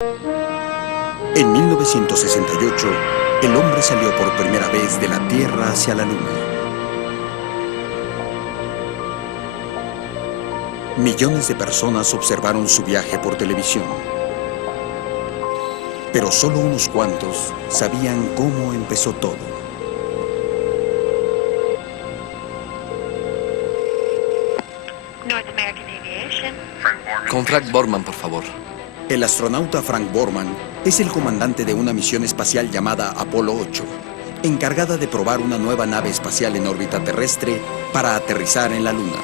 En 1968, el hombre salió por primera vez de la Tierra hacia la Luna. Millones de personas observaron su viaje por televisión. Pero solo unos cuantos sabían cómo empezó todo. North American Aviation. Con Frank Borman, por favor. El astronauta Frank Borman es el comandante de una misión espacial llamada Apolo 8, encargada de probar una nueva nave espacial en órbita terrestre para aterrizar en la Luna.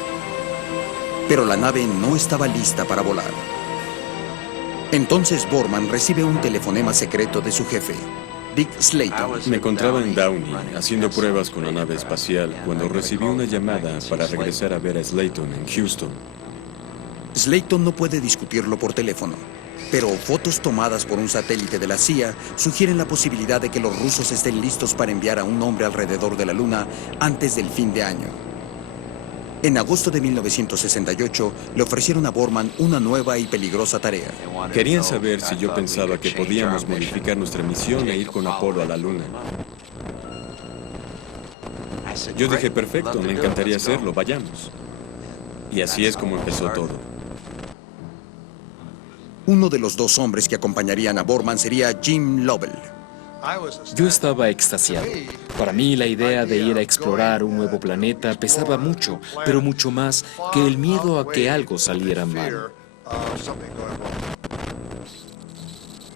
Pero la nave no estaba lista para volar. Entonces Borman recibe un telefonema secreto de su jefe, Dick Slayton. Me encontraba en Downey haciendo pruebas con la nave espacial cuando recibí una llamada para regresar a ver a Slayton en Houston. Slayton no puede discutirlo por teléfono, pero fotos tomadas por un satélite de la CIA sugieren la posibilidad de que los rusos estén listos para enviar a un hombre alrededor de la Luna antes del fin de año. En agosto de 1968, le ofrecieron a Borman una nueva y peligrosa tarea. Querían saber si yo pensaba que podíamos modificar nuestra misión e ir con Apolo a la Luna. Yo dije, perfecto, me encantaría hacerlo, vayamos. Y así es como empezó todo. Uno de los dos hombres que acompañarían a Borman sería Jim Lovell. Yo estaba extasiado. Para mí la idea de ir a explorar un nuevo planeta pesaba mucho, pero mucho más que el miedo a que algo saliera mal.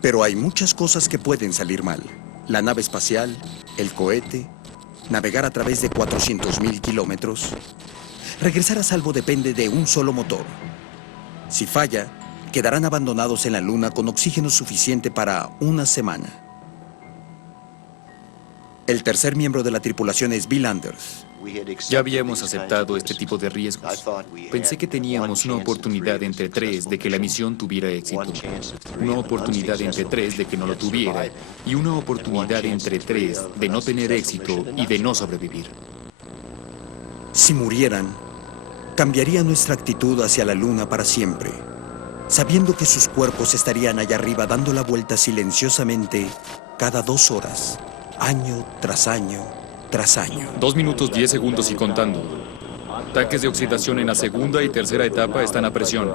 Pero hay muchas cosas que pueden salir mal. La nave espacial, el cohete, navegar a través de 400.000 kilómetros. Regresar a salvo depende de un solo motor. Si falla, quedarán abandonados en la Luna con oxígeno suficiente para una semana. El tercer miembro de la tripulación es Bill Anders. Ya habíamos aceptado este tipo de riesgos. Pensé que teníamos una oportunidad entre tres de que la misión tuviera éxito, una oportunidad entre tres de que no lo tuviera y una oportunidad entre tres de no tener éxito y de no sobrevivir. Si murieran, cambiaría nuestra actitud hacia la Luna para siempre, sabiendo que sus cuerpos estarían allá arriba dando la vuelta silenciosamente cada 2 horas, año tras año tras año. 2 minutos 10 segundos y contando. Tanques de oxidación en la segunda y tercera etapa están a presión.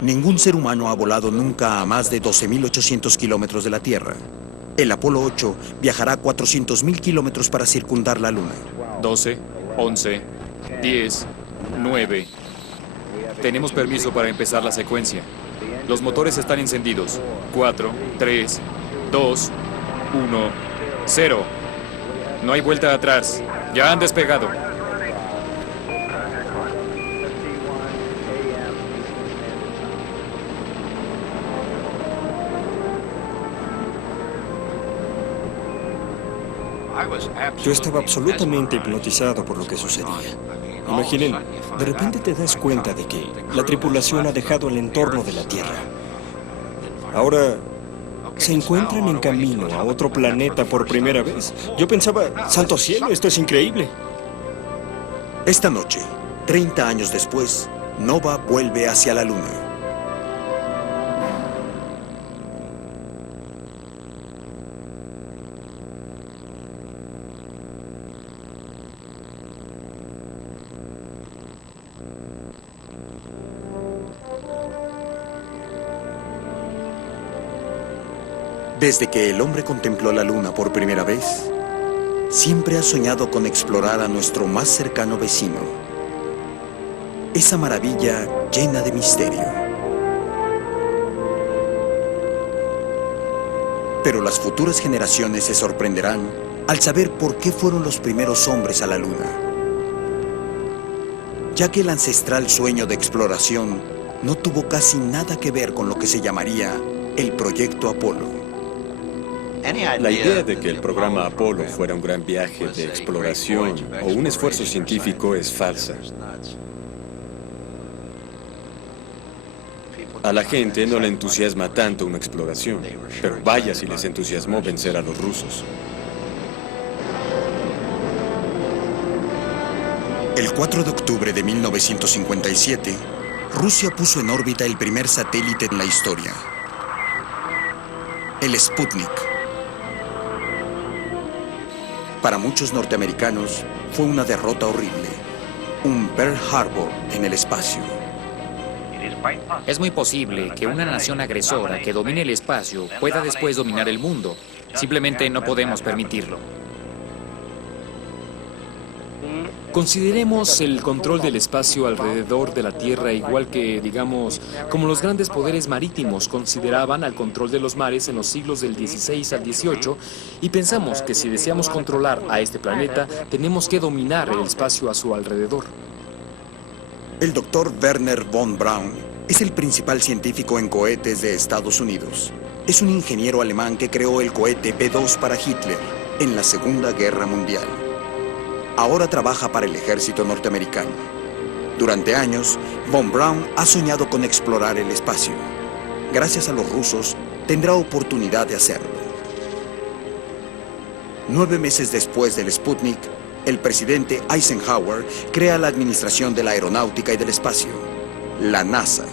Ningún ser humano ha volado nunca a más de 12.800 kilómetros de la Tierra. El Apolo 8 viajará a 400.000 kilómetros para circundar la Luna. 12, 11, 10, 9. Tenemos permiso para empezar la secuencia. Los motores están encendidos. 4, 3, 2, 1, 0. No hay vuelta atrás. Ya han despegado. Yo estaba absolutamente hipnotizado por lo que sucedía. Imaginen, de repente te das cuenta de que la tripulación ha dejado el entorno de la Tierra. Ahora se encuentran en camino a otro planeta por primera vez. Yo pensaba, santo cielo, esto es increíble. Esta noche, 30 años después, Nova vuelve hacia la Luna. Desde que el hombre contempló la Luna por primera vez, siempre ha soñado con explorar a nuestro más cercano vecino. Esa maravilla llena de misterio. Pero las futuras generaciones se sorprenderán al saber por qué fueron los primeros hombres a la Luna. Ya que el ancestral sueño de exploración no tuvo casi nada que ver con lo que se llamaría el Proyecto Apolo. La idea de que el programa Apolo fuera un gran viaje de exploración o un esfuerzo científico es falsa. A la gente no le entusiasma tanto una exploración, pero vaya si les entusiasmó vencer a los rusos. El 4 de octubre de 1957, Rusia puso en órbita el primer satélite en la historia. el Sputnik. Para muchos norteamericanos fue una derrota horrible, un Pearl Harbor en el espacio. Es muy posible que una nación agresora que domine el espacio pueda después dominar el mundo. Simplemente no podemos permitirlo. Consideremos el control del espacio alrededor de la Tierra igual que, digamos, como los grandes poderes marítimos consideraban al control de los mares en los siglos del XVI al XVIII, y pensamos que si deseamos controlar a este planeta, tenemos que dominar el espacio a su alrededor. El doctor Wernher von Braun es el principal científico en cohetes de Estados Unidos. Es un ingeniero alemán que creó el cohete B-2 para Hitler en la Segunda Guerra Mundial. Ahora trabaja para el ejército norteamericano. Durante años, von Braun ha soñado con explorar el espacio. Gracias a los rusos, tendrá oportunidad de hacerlo. 9 meses después del Sputnik, el presidente Eisenhower crea la Administración de la Aeronáutica y del Espacio, la NASA.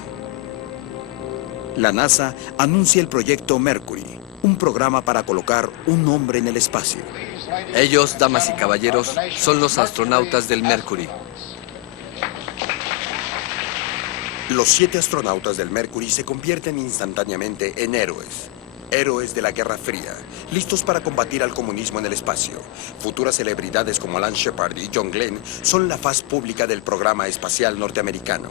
La NASA anuncia el proyecto Mercury, un programa para colocar un hombre en el espacio. Ellos, damas y caballeros, son los astronautas del Mercury. Los 7 astronautas del Mercury se convierten instantáneamente en héroes. Héroes de la Guerra Fría, listos para combatir al comunismo en el espacio. Futuras celebridades como Alan Shepard y John Glenn son la faz pública del programa espacial norteamericano.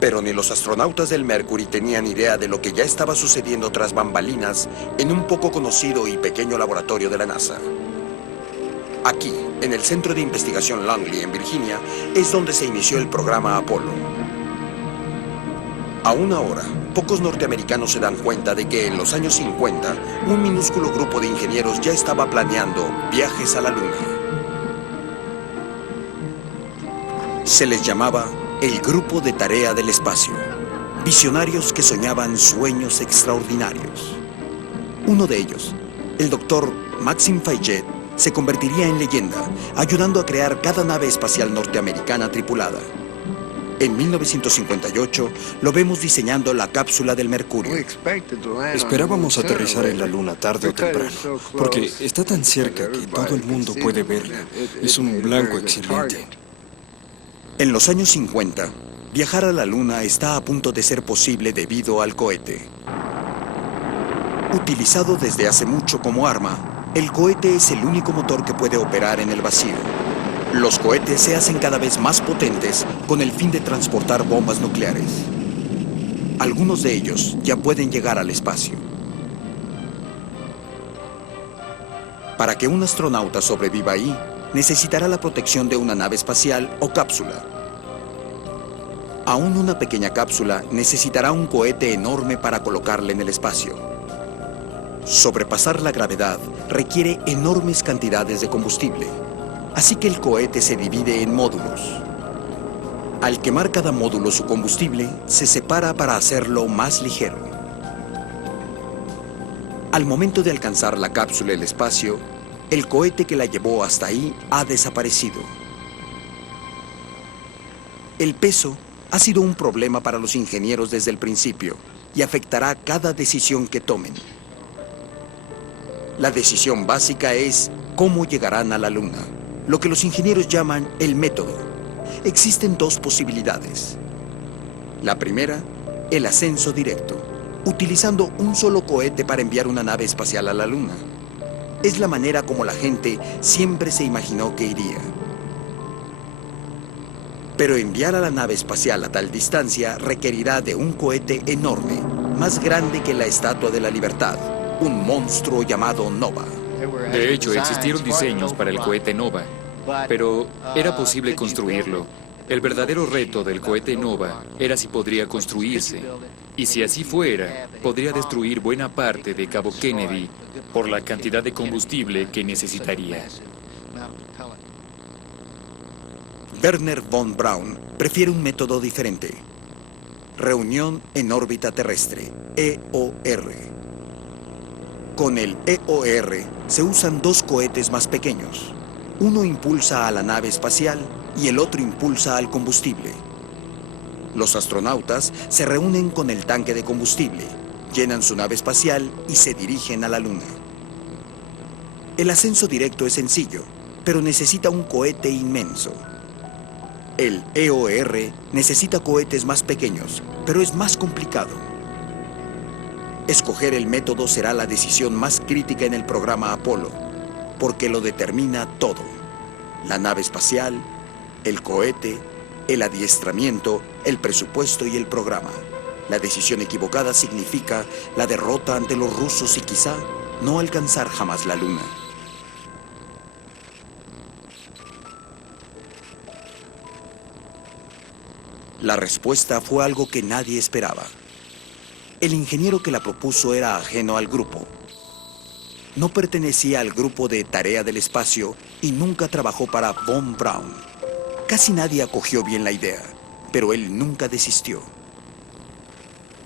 Pero ni los astronautas del Mercury tenían idea de lo que ya estaba sucediendo tras bambalinas en un poco conocido y pequeño laboratorio de la NASA. Aquí, en el Centro de Investigación Langley, en Virginia, es donde se inició el programa Apolo. Aún ahora, pocos norteamericanos se dan cuenta de que en los años 50, un minúsculo grupo de ingenieros ya estaba planeando viajes a la Luna. Se les llamaba el Grupo de Tarea del Espacio, visionarios que soñaban sueños extraordinarios. Uno de ellos, el doctor Maxim Fayet, se convertiría en leyenda, ayudando a crear cada nave espacial norteamericana tripulada. En 1958, lo vemos diseñando la cápsula del Mercurio. Esperábamos aterrizar en la Luna tarde o temprano, porque está tan cerca que todo el mundo puede verla. Es un blanco excelente. En los años 50, viajar a la Luna está a punto de ser posible debido al cohete. Utilizado desde hace mucho como arma, el cohete es el único motor que puede operar en el vacío. Los cohetes se hacen cada vez más potentes con el fin de transportar bombas nucleares. Algunos de ellos ya pueden llegar al espacio. Para que un astronauta sobreviva ahí, necesitará la protección de una nave espacial o cápsula. Aún una pequeña cápsula necesitará un cohete enorme para colocarla en el espacio. Sobrepasar la gravedad requiere enormes cantidades de combustible, así que el cohete se divide en módulos. Al quemar cada módulo su combustible, se separa para hacerlo más ligero. Al momento de alcanzar la cápsula del espacio, el cohete que la llevó hasta ahí ha desaparecido. El peso ha sido un problema para los ingenieros desde el principio y afectará cada decisión que tomen. La decisión básica es cómo llegarán a la Luna, lo que los ingenieros llaman el método. Existen 2 posibilidades. La primera, el ascenso directo, utilizando un solo cohete para enviar una nave espacial a la Luna. Es la manera como la gente siempre se imaginó que iría. Pero enviar a la nave espacial a tal distancia requerirá de un cohete enorme, más grande que la Estatua de la Libertad, un monstruo llamado Nova. De hecho, existieron diseños para el cohete Nova, pero era posible construirlo. El verdadero reto del cohete Nova era si podría construirse. Y si así fuera, podría destruir buena parte de Cabo Kennedy por la cantidad de combustible que necesitaría. Wernher von Braun prefiere un método diferente. Reunión en órbita terrestre, EOR. Con el EOR se usan 2 cohetes más pequeños. Uno impulsa a la nave espacial y el otro impulsa al combustible. Los astronautas se reúnen con el tanque de combustible, llenan su nave espacial y se dirigen a la Luna. El ascenso directo es sencillo, pero necesita un cohete inmenso. El EOR necesita cohetes más pequeños, pero es más complicado. Escoger el método será la decisión más crítica en el programa Apolo, porque lo determina todo: la nave espacial, el cohete, el adiestramiento, el presupuesto y el programa. La decisión equivocada significa la derrota ante los rusos y quizá no alcanzar jamás la Luna. La respuesta fue algo que nadie esperaba. El ingeniero que la propuso era ajeno al grupo. No pertenecía al grupo de tarea del espacio y nunca trabajó para Von Braun. Casi nadie acogió bien la idea, pero él nunca desistió.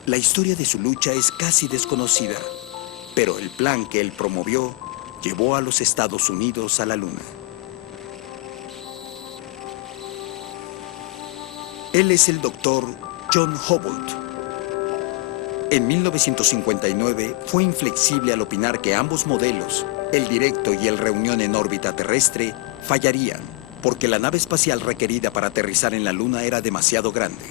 La historia de su lucha es casi desconocida, pero el plan que él promovió llevó a los Estados Unidos a la Luna. Él es el doctor John Hubble. En 1959 fue inflexible al opinar que ambos modelos, el directo y el reunión en órbita terrestre, fallarían, porque la nave espacial requerida para aterrizar en la Luna era demasiado grande.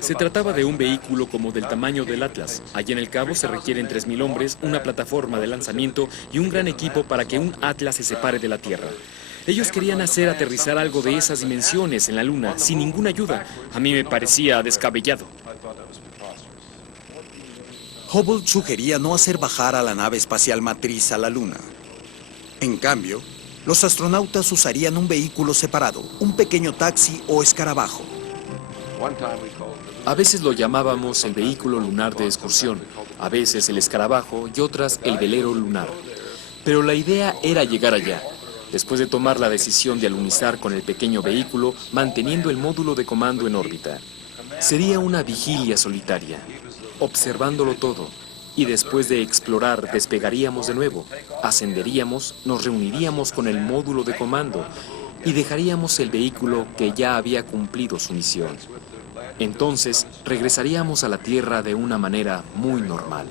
Se trataba de un vehículo como del tamaño del Atlas. Allí en el cabo se requieren 3.000 hombres, una plataforma de lanzamiento y un gran equipo para que un Atlas se separe de la Tierra. Ellos querían hacer aterrizar algo de esas dimensiones en la Luna, sin ninguna ayuda. A mí me parecía descabellado. Hubble sugería no hacer bajar a la nave espacial matriz a la Luna. En cambio, los astronautas usarían un vehículo separado, un pequeño taxi o escarabajo. A veces lo llamábamos el vehículo lunar de excursión, a veces el escarabajo y otras el velero lunar. Pero la idea era llegar allá. Después de tomar la decisión de alunizar con el pequeño vehículo, manteniendo el módulo de comando en órbita. Sería una vigilia solitaria, observándolo todo, y después de explorar despegaríamos de nuevo, ascenderíamos, nos reuniríamos con el módulo de comando y dejaríamos el vehículo que ya había cumplido su misión. Entonces, regresaríamos a la Tierra de una manera muy normal.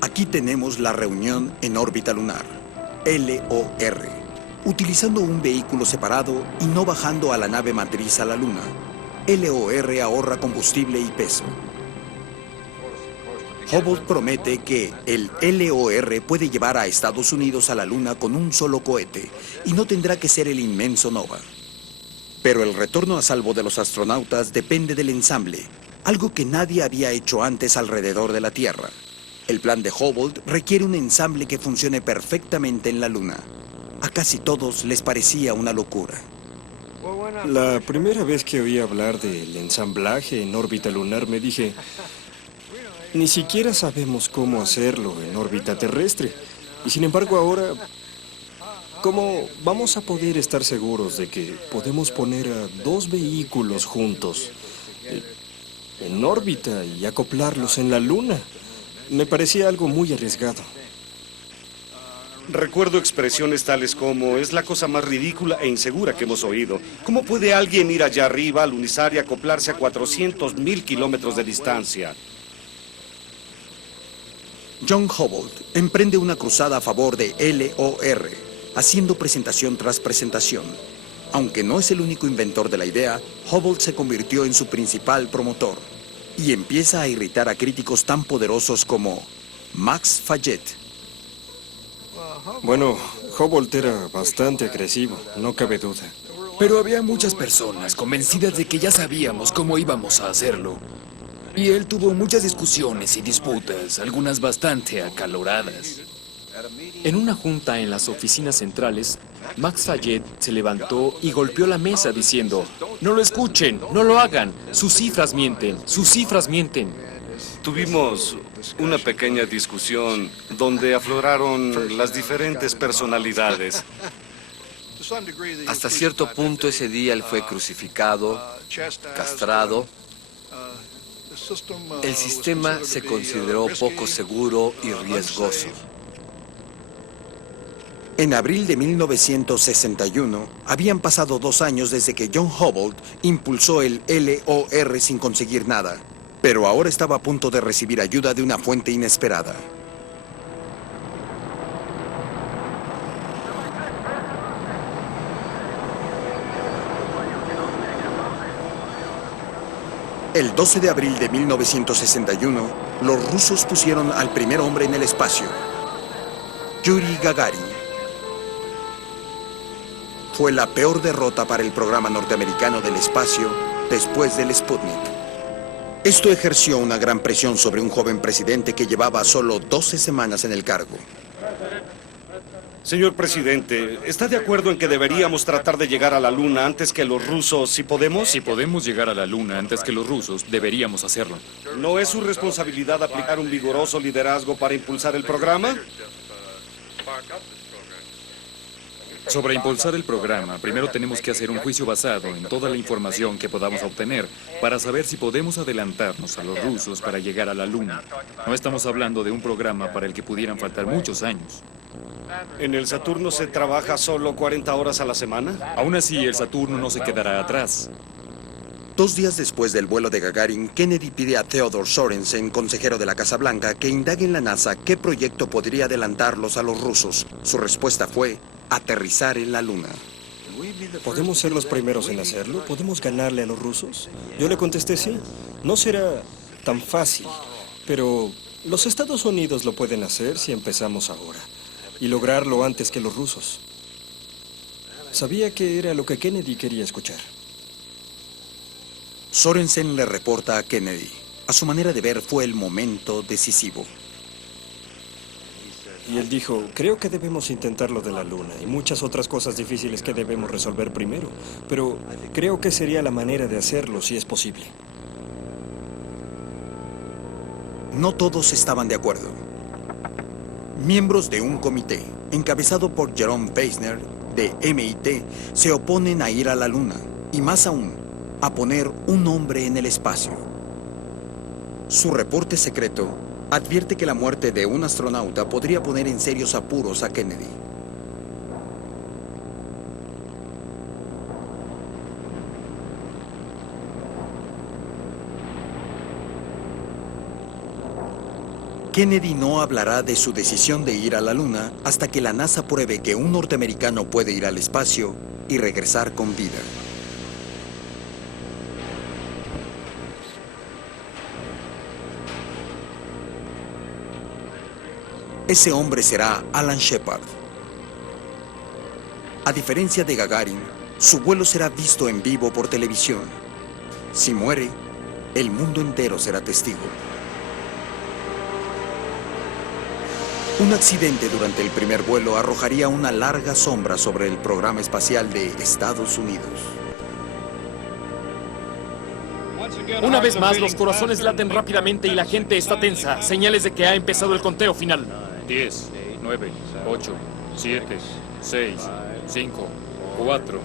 Aquí tenemos la reunión en órbita lunar, LOR, utilizando un vehículo separado y no bajando a la nave matriz a la Luna. LOR ahorra combustible y peso. Hubble promete que el LOR puede llevar a Estados Unidos a la Luna con un solo cohete y no tendrá que ser el inmenso Nova. Pero el retorno a salvo de los astronautas depende del ensamble, algo que nadie había hecho antes alrededor de la Tierra. El plan de Hubble requiere un ensamble que funcione perfectamente en la Luna. A casi todos les parecía una locura. La primera vez que oí hablar del ensamblaje en órbita lunar me dije, ni siquiera sabemos cómo hacerlo en órbita terrestre. Y sin embargo ahora, ¿cómo vamos a poder estar seguros de que podemos poner a dos vehículos juntos en órbita y acoplarlos en la Luna? Me parecía algo muy arriesgado. Recuerdo expresiones tales como: es la cosa más ridícula e insegura que hemos oído. ¿Cómo puede alguien ir allá arriba, alunizar y acoplarse a 400.000 kilómetros de distancia? John Hubble emprende una cruzada a favor de LOR, haciendo presentación tras presentación. Aunque no es el único inventor de la idea, Hubble se convirtió en su principal promotor y empieza a irritar a críticos tan poderosos como Max Fayet. Bueno, Hubble era bastante agresivo, no cabe duda. Pero había muchas personas convencidas de que ya sabíamos cómo íbamos a hacerlo. Y él tuvo muchas discusiones y disputas, algunas bastante acaloradas. En una junta en las oficinas centrales, Max Fayet se levantó y golpeó la mesa diciendo: «No lo escuchen, no lo hagan, sus cifras mienten, sus cifras mienten». Tuvimos una pequeña discusión donde afloraron las diferentes personalidades. Hasta cierto punto ese día él fue crucificado, castrado. El sistema se consideró poco seguro y riesgoso. En abril de 1961, habían pasado 2 años desde que John Hubble impulsó el LOR sin conseguir nada, pero ahora estaba a punto de recibir ayuda de una fuente inesperada. El 12 de abril de 1961, los rusos pusieron al primer hombre en el espacio, Yuri Gagarin. Fue la peor derrota para el programa norteamericano del espacio después del Sputnik. Esto ejerció una gran presión sobre un joven presidente que llevaba solo 12 semanas en el cargo. Señor presidente, ¿está de acuerdo en que deberíamos tratar de llegar a la Luna antes que los rusos, si podemos? Si podemos llegar a la Luna antes que los rusos, deberíamos hacerlo. ¿No es su responsabilidad aplicar un vigoroso liderazgo para impulsar el programa? Sobre impulsar el programa, primero tenemos que hacer un juicio basado en toda la información que podamos obtener para saber si podemos adelantarnos a los rusos para llegar a la Luna. No estamos hablando de un programa para el que pudieran faltar muchos años. ¿En el Saturno se trabaja solo 40 horas a la semana? Aún así, el Saturno no se quedará atrás. 2 días después del vuelo de Gagarin, Kennedy pide a Theodore Sorensen, consejero de la Casa Blanca, que indague en la NASA qué proyecto podría adelantarlos a los rusos. Su respuesta fue aterrizar en la Luna. ¿Podemos ser los primeros en hacerlo? ¿Podemos ganarle a los rusos? Yo le contesté sí. No será tan fácil, pero los Estados Unidos lo pueden hacer si empezamos ahora y lograrlo antes que los rusos. Sabía que era lo que Kennedy quería escuchar. Sorensen le reporta a Kennedy. A su manera de ver, fue el momento decisivo. Y él dijo, creo que debemos intentar lo de la Luna y muchas otras cosas difíciles que debemos resolver primero, pero creo que sería la manera de hacerlo si es posible. No todos estaban de acuerdo. Miembros de un comité, encabezado por Jerome Weisner, de MIT, se oponen a ir a la Luna, y más aún, a poner un hombre en el espacio. Su reporte secreto advierte que la muerte de un astronauta podría poner en serios apuros a Kennedy. Kennedy no hablará de su decisión de ir a la Luna hasta que la NASA pruebe que un norteamericano puede ir al espacio y regresar con vida. Ese hombre será Alan Shepard. A diferencia de Gagarin, su vuelo será visto en vivo por televisión. Si muere, el mundo entero será testigo. Un accidente durante el primer vuelo arrojaría una larga sombra sobre el programa espacial de Estados Unidos. Una vez más, los corazones laten rápidamente y la gente está tensa. Señales de que ha empezado el conteo final. 10, 9, 8, 7, 6, 5, 4,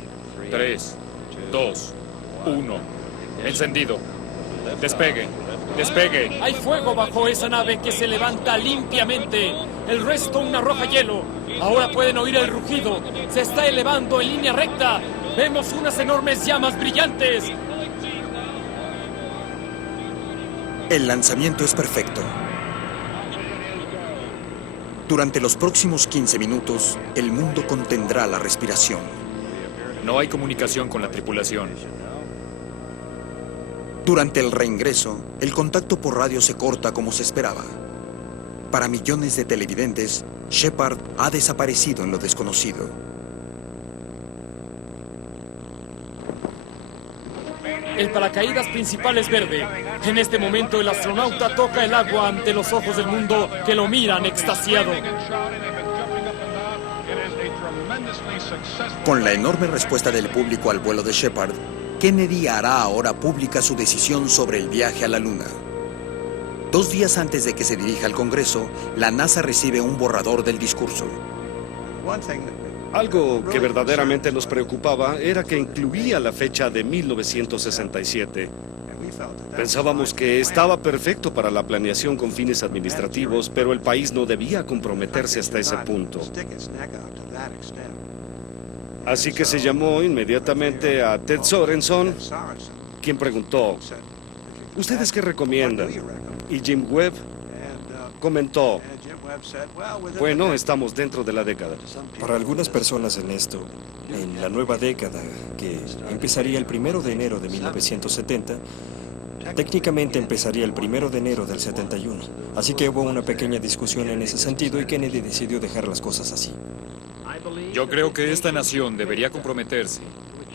3, 2, 1. Encendido. Despegue. Despegue. Hay fuego bajo esa nave que se levanta limpiamente. El resto una roja hielo. Ahora pueden oír el rugido. Se está elevando en línea recta. Vemos unas enormes llamas brillantes. El lanzamiento es perfecto. Durante los próximos 15 minutos, el mundo contendrá la respiración. No hay comunicación con la tripulación. Durante el reingreso, el contacto por radio se corta como se esperaba. Para millones de televidentes, Shepard ha desaparecido en lo desconocido. El paracaídas principal es verde. En este momento el astronauta toca el agua ante los ojos del mundo que lo miran extasiado. Con la enorme respuesta del público al vuelo de Shepard, Kennedy hará ahora pública su decisión sobre el viaje a la Luna. 2 días antes de que se dirija al Congreso, la NASA recibe un borrador del discurso. Algo que verdaderamente nos preocupaba era que incluía la fecha de 1967. Pensábamos que estaba perfecto para la planeación con fines administrativos, pero el país no debía comprometerse hasta ese punto. Así que se llamó inmediatamente a Ted Sorenson, quien preguntó, ¿ustedes qué recomiendan? Y Jim Webb comentó, bueno, estamos dentro de la década. Para algunas personas en esto, en la nueva década, que empezaría el 1 de enero de 1970, técnicamente empezaría el 1 de enero del 71. Así que hubo una pequeña discusión en ese sentido y Kennedy decidió dejar las cosas así. Yo creo que esta nación debería comprometerse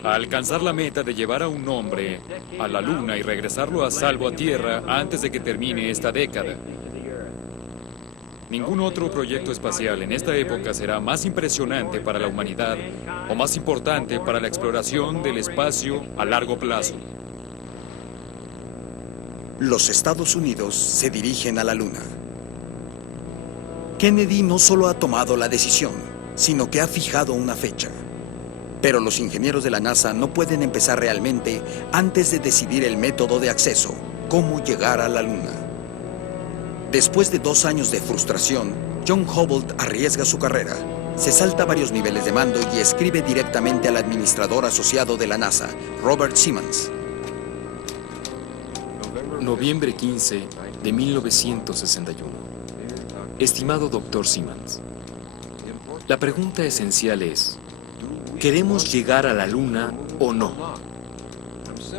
a alcanzar la meta de llevar a un hombre a la Luna y regresarlo a salvo a Tierra antes de que termine esta década. Ningún otro proyecto espacial en esta época será más impresionante para la humanidad o más importante para la exploración del espacio a largo plazo. Los Estados Unidos se dirigen a la Luna. Kennedy no solo ha tomado la decisión, sino que ha fijado una fecha. Pero los ingenieros de la NASA no pueden empezar realmente antes de decidir el método de acceso, cómo llegar a la Luna. Después de 2 años de frustración, John Hubble arriesga su carrera, se salta varios niveles de mando y escribe directamente al administrador asociado de la NASA, Robert Simmons. Noviembre 15 de 1961. Estimado Dr. Simmons, la pregunta esencial es, ¿queremos llegar a la Luna o no?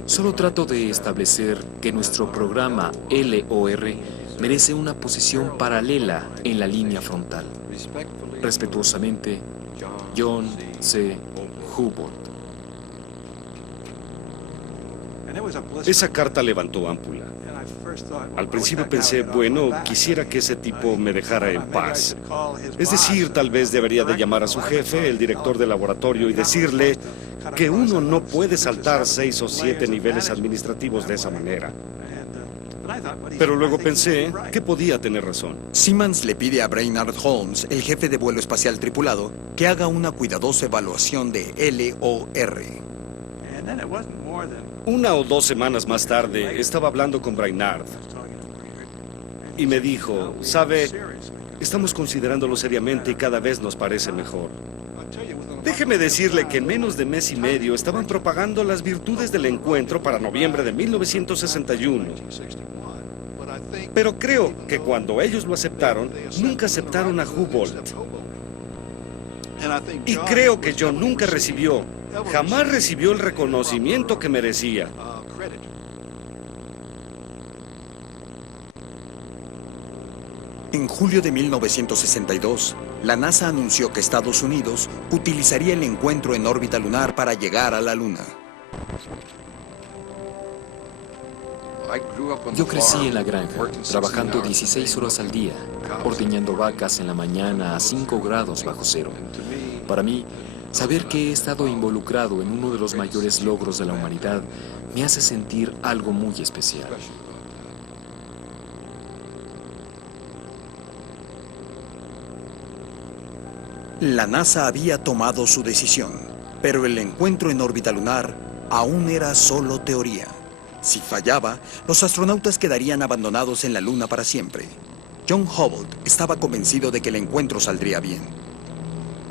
Solo trato de establecer que nuestro programa LOR merece una posición paralela en la línea frontal. Respetuosamente, John C. Hubble. Esa carta levantó ámpula. Al principio pensé, bueno, quisiera que ese tipo me dejara en paz. Es decir, tal vez debería de llamar a su jefe, el director del laboratorio, y decirle que uno no puede saltar 6 o 7 niveles administrativos de esa manera. Pero luego pensé que podía tener razón. Simmons le pide a Brainard Holmes, el jefe de vuelo espacial tripulado, que haga una cuidadosa evaluación de LOR. 1 o 2 semanas más tarde, estaba hablando con Brainard y me dijo, sabe, estamos considerándolo seriamente y cada vez nos parece mejor. Déjeme decirle que en menos de mes y medio estaban propagando las virtudes del encuentro para noviembre de 1961. Pero creo que cuando ellos lo aceptaron, nunca aceptaron a Hubble. Y creo que John nunca jamás recibió el reconocimiento que merecía. En julio de 1962, la NASA anunció que Estados Unidos utilizaría el encuentro en órbita lunar para llegar a la Luna. Yo crecí en la granja, trabajando 16 horas al día, ordeñando vacas en la mañana a 5 grados bajo cero. Para mí, saber que he estado involucrado en uno de los mayores logros de la humanidad me hace sentir algo muy especial. La NASA había tomado su decisión, pero el encuentro en órbita lunar aún era solo teoría. Si fallaba, los astronautas quedarían abandonados en la Luna para siempre. John Hubble estaba convencido de que el encuentro saldría bien.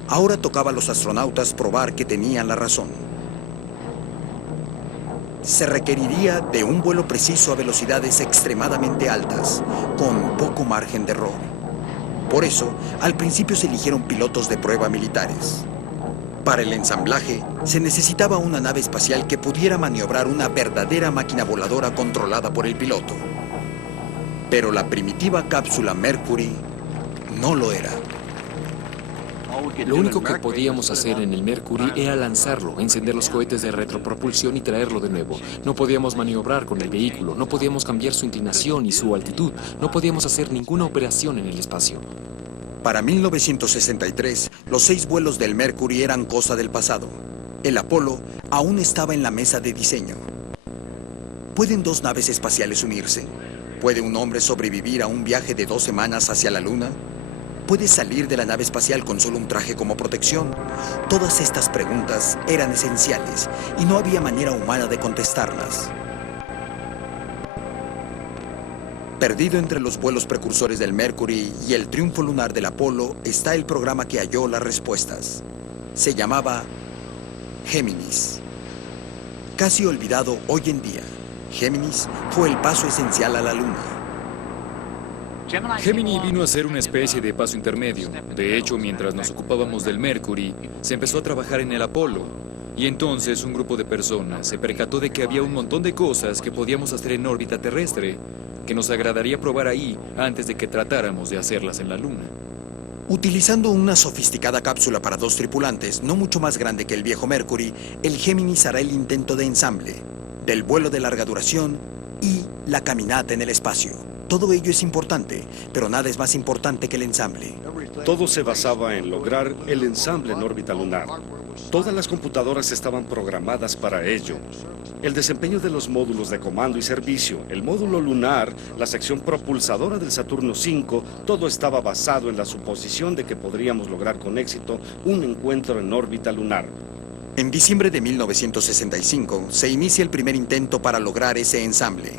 Ahora tocaba a los astronautas probar que tenían la razón. Se requeriría de un vuelo preciso a velocidades extremadamente altas, con poco margen de error. Por eso, al principio se eligieron pilotos de prueba militares. Para el ensamblaje, se necesitaba una nave espacial que pudiera maniobrar una verdadera máquina voladora controlada por el piloto. Pero la primitiva cápsula Mercury no lo era. Lo único que podíamos hacer en el Mercury era lanzarlo, encender los cohetes de retropropulsión y traerlo de nuevo. No podíamos maniobrar con el vehículo, no podíamos cambiar su inclinación y su altitud, no podíamos hacer ninguna operación en el espacio. Para 1963, los 6 vuelos del Mercury eran cosa del pasado. El Apolo aún estaba en la mesa de diseño. ¿Pueden 2 naves espaciales unirse? ¿Puede un hombre sobrevivir a un viaje de 2 semanas hacia la Luna? ¿Puede salir de la nave espacial con solo un traje como protección? Todas estas preguntas eran esenciales y no había manera humana de contestarlas. Perdido entre los vuelos precursores del Mercury y el triunfo lunar del Apolo está el programa que halló las respuestas. Se llamaba Géminis. Casi olvidado hoy en día, Géminis fue el paso esencial a la Luna. Gemini vino a ser una especie de paso intermedio. De hecho, mientras nos ocupábamos del Mercury, se empezó a trabajar en el Apolo. Y entonces un grupo de personas se percató de que había un montón de cosas que podíamos hacer en órbita terrestre, que nos agradaría probar ahí antes de que tratáramos de hacerlas en la Luna. Utilizando una sofisticada cápsula para 2 tripulantes, no mucho más grande que el viejo Mercury, el Géminis hará el intento de ensamble, del vuelo de larga duración y la caminata en el espacio. Todo ello es importante, pero nada es más importante que el ensamble. Todo se basaba en lograr el ensamble en órbita lunar. Todas las computadoras estaban programadas para ello. El desempeño de los módulos de comando y servicio, el módulo lunar, la sección propulsadora del Saturno V, todo estaba basado en la suposición de que podríamos lograr con éxito un encuentro en órbita lunar. En diciembre de 1965 se inicia el primer intento para lograr ese ensamble.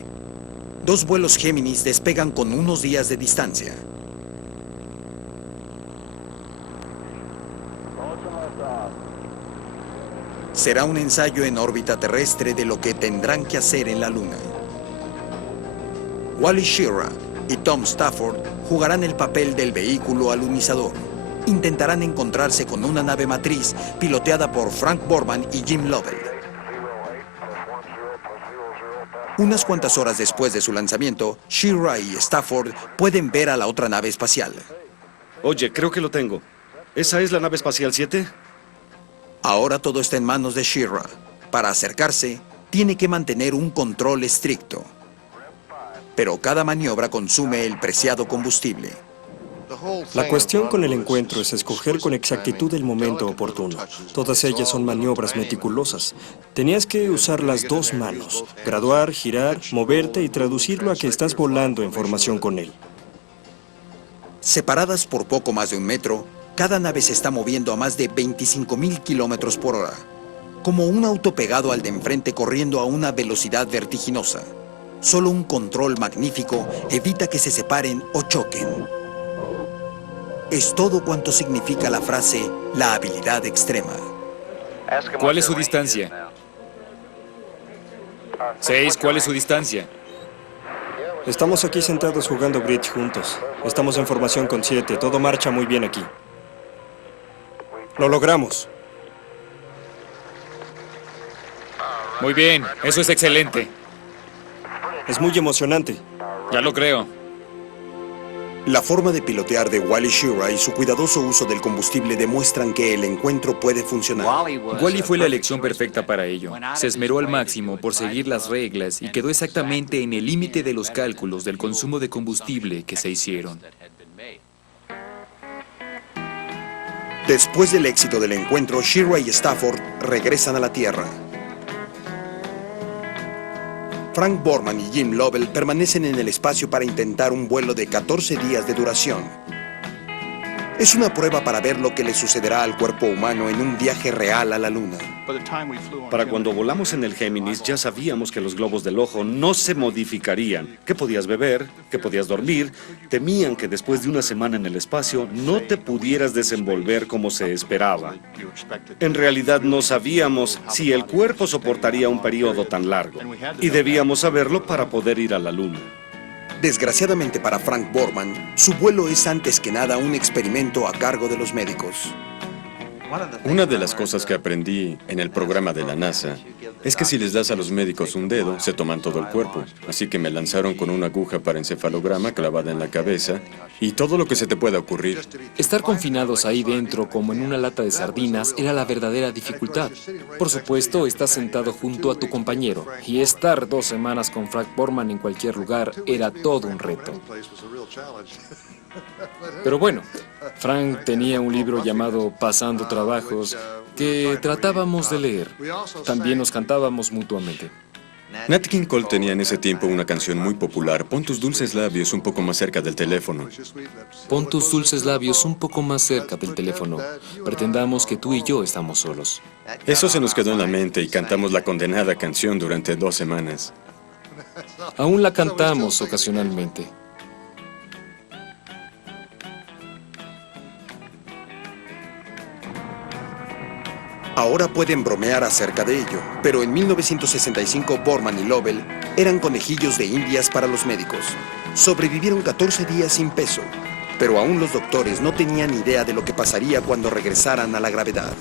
2 vuelos Géminis despegan con unos días de distancia. Será un ensayo en órbita terrestre de lo que tendrán que hacer en la Luna. Wally Schirra y Tom Stafford jugarán el papel del vehículo alunizador. Intentarán encontrarse con una nave matriz piloteada por Frank Borman y Jim Lovell. Unas cuantas horas después de su lanzamiento, Schirra y Stafford pueden ver a la otra nave espacial. Oye, creo que lo tengo. ¿Esa es la nave espacial 7? Ahora todo está en manos de Schirra. Para acercarse, tiene que mantener un control estricto. Pero cada maniobra consume el preciado combustible. La cuestión con el encuentro es escoger con exactitud el momento oportuno. Todas ellas son maniobras meticulosas. Tenías que usar las 2 manos, graduar, girar, moverte y traducirlo a que estás volando en formación con él. Separadas por poco más de 1 metro, cada nave se está moviendo a más de 25,000 kilómetros por hora, como un auto pegado al de enfrente corriendo a una velocidad vertiginosa. Solo un control magnífico evita que se separen o choquen. Es todo cuanto significa la frase, la habilidad extrema. ¿Cuál es su distancia? 6, ¿cuál es su distancia? Estamos aquí sentados jugando bridge juntos. Estamos en formación con 7. Todo marcha muy bien aquí. Lo logramos. Muy bien, eso es excelente. Es muy emocionante. Ya lo creo. La forma de pilotear de Wally Schirra y su cuidadoso uso del combustible demuestran que el encuentro puede funcionar. Wally fue la elección perfecta para ello. Se esmeró al máximo por seguir las reglas y quedó exactamente en el límite de los cálculos del consumo de combustible que se hicieron. Después del éxito del encuentro, Schirra y Stafford regresan a la Tierra. Frank Borman y Jim Lovell permanecen en el espacio para intentar un vuelo de 14 días de duración. Es una prueba para ver lo que le sucederá al cuerpo humano en un viaje real a la Luna. Para cuando volamos en el Géminis ya sabíamos que los globos del ojo no se modificarían, que podías beber, que podías dormir. Temían que después de 1 semana en el espacio no te pudieras desenvolver como se esperaba. En realidad no sabíamos si el cuerpo soportaría un periodo tan largo y debíamos saberlo para poder ir a la Luna. Desgraciadamente para Frank Borman, su vuelo es antes que nada un experimento a cargo de los médicos. Una de las cosas que aprendí en el programa de la NASA es que si les das a los médicos un dedo, se toman todo el cuerpo. Así que me lanzaron con una aguja para encefalograma clavada en la cabeza y todo lo que se te pueda ocurrir. Estar confinados ahí dentro como en una lata de sardinas era la verdadera dificultad. Por supuesto, estás sentado junto a tu compañero y estar 2 semanas con Frank Borman en cualquier lugar era todo un reto. Pero bueno, Frank tenía un libro llamado Pasando Trabajos que tratábamos de leer. También nos cantábamos mutuamente. Nat King Cole tenía en ese tiempo una canción muy popular, Pon tus dulces labios un poco más cerca del teléfono. Pon tus dulces labios un poco más cerca del teléfono. Pretendamos que tú y yo estamos solos. Eso se nos quedó en la mente y cantamos la condenada canción durante 2 semanas. Aún la cantamos ocasionalmente. Ahora pueden bromear acerca de ello, pero en 1965 Borman y Lovell eran conejillos de indias para los médicos. Sobrevivieron 14 días sin peso, pero aún los doctores no tenían idea de lo que pasaría cuando regresaran a la gravedad.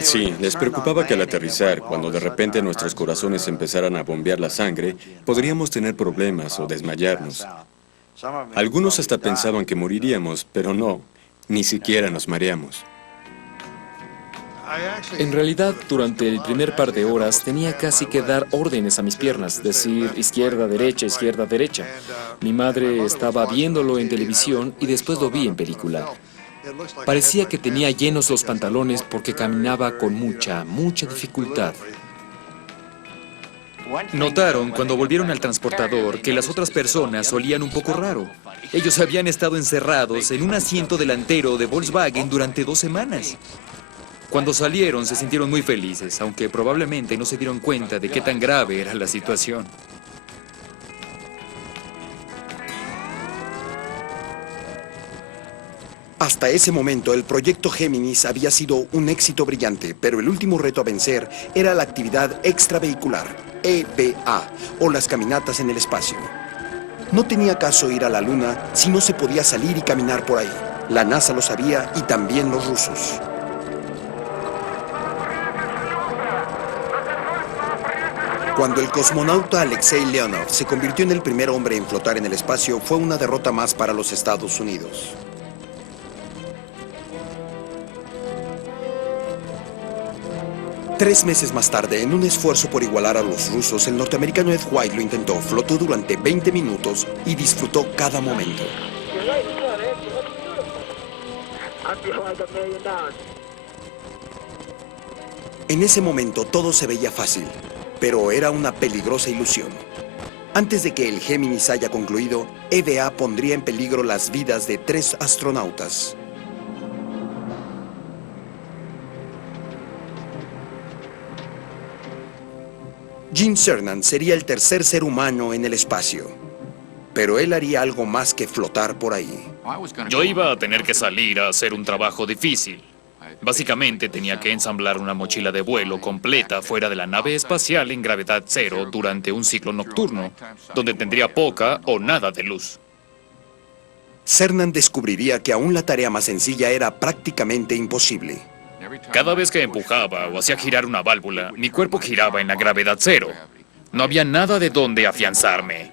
Sí, les preocupaba que al aterrizar, cuando de repente nuestros corazones empezaran a bombear la sangre, podríamos tener problemas o desmayarnos. Algunos hasta pensaban que moriríamos, pero no, ni siquiera nos mareamos. En realidad, durante el primer par de horas tenía casi que dar órdenes a mis piernas, decir izquierda, derecha, izquierda, derecha. Mi madre estaba viéndolo en televisión y después lo vi en película. Parecía que tenía llenos los pantalones porque caminaba con mucha dificultad. Notaron cuando volvieron al transportador que las otras personas olían un poco raro. Ellos habían estado encerrados en un asiento delantero de Volkswagen durante 2 semanas. Cuando salieron se sintieron muy felices, aunque probablemente no se dieron cuenta de qué tan grave era la situación. Hasta ese momento, el proyecto Géminis había sido un éxito brillante, pero el último reto a vencer era la actividad extravehicular, EVA, o las caminatas en el espacio. No tenía caso ir a la Luna si no se podía salir y caminar por ahí. La NASA lo sabía y también los rusos. Cuando el cosmonauta Alexei Leonov se convirtió en el primer hombre en flotar en el espacio, fue una derrota más para los Estados Unidos. Tres meses más tarde, en un esfuerzo por igualar a los rusos, el norteamericano Ed White lo intentó, flotó durante 20 minutos y disfrutó cada momento. En ese momento todo se veía fácil, pero era una peligrosa ilusión. Antes de que el Géminis haya concluido, EVA pondría en peligro las vidas de 3 astronautas. Gene Cernan sería el tercer ser humano en el espacio, pero él haría algo más que flotar por ahí. Yo iba a tener que salir a hacer un trabajo difícil. Básicamente tenía que ensamblar una mochila de vuelo completa fuera de la nave espacial en gravedad cero durante un ciclo nocturno, donde tendría poca o nada de luz. Cernan descubriría que aún la tarea más sencilla era prácticamente imposible. Cada vez que empujaba o hacía girar una válvula, mi cuerpo giraba en la gravedad cero. No había nada de dónde afianzarme.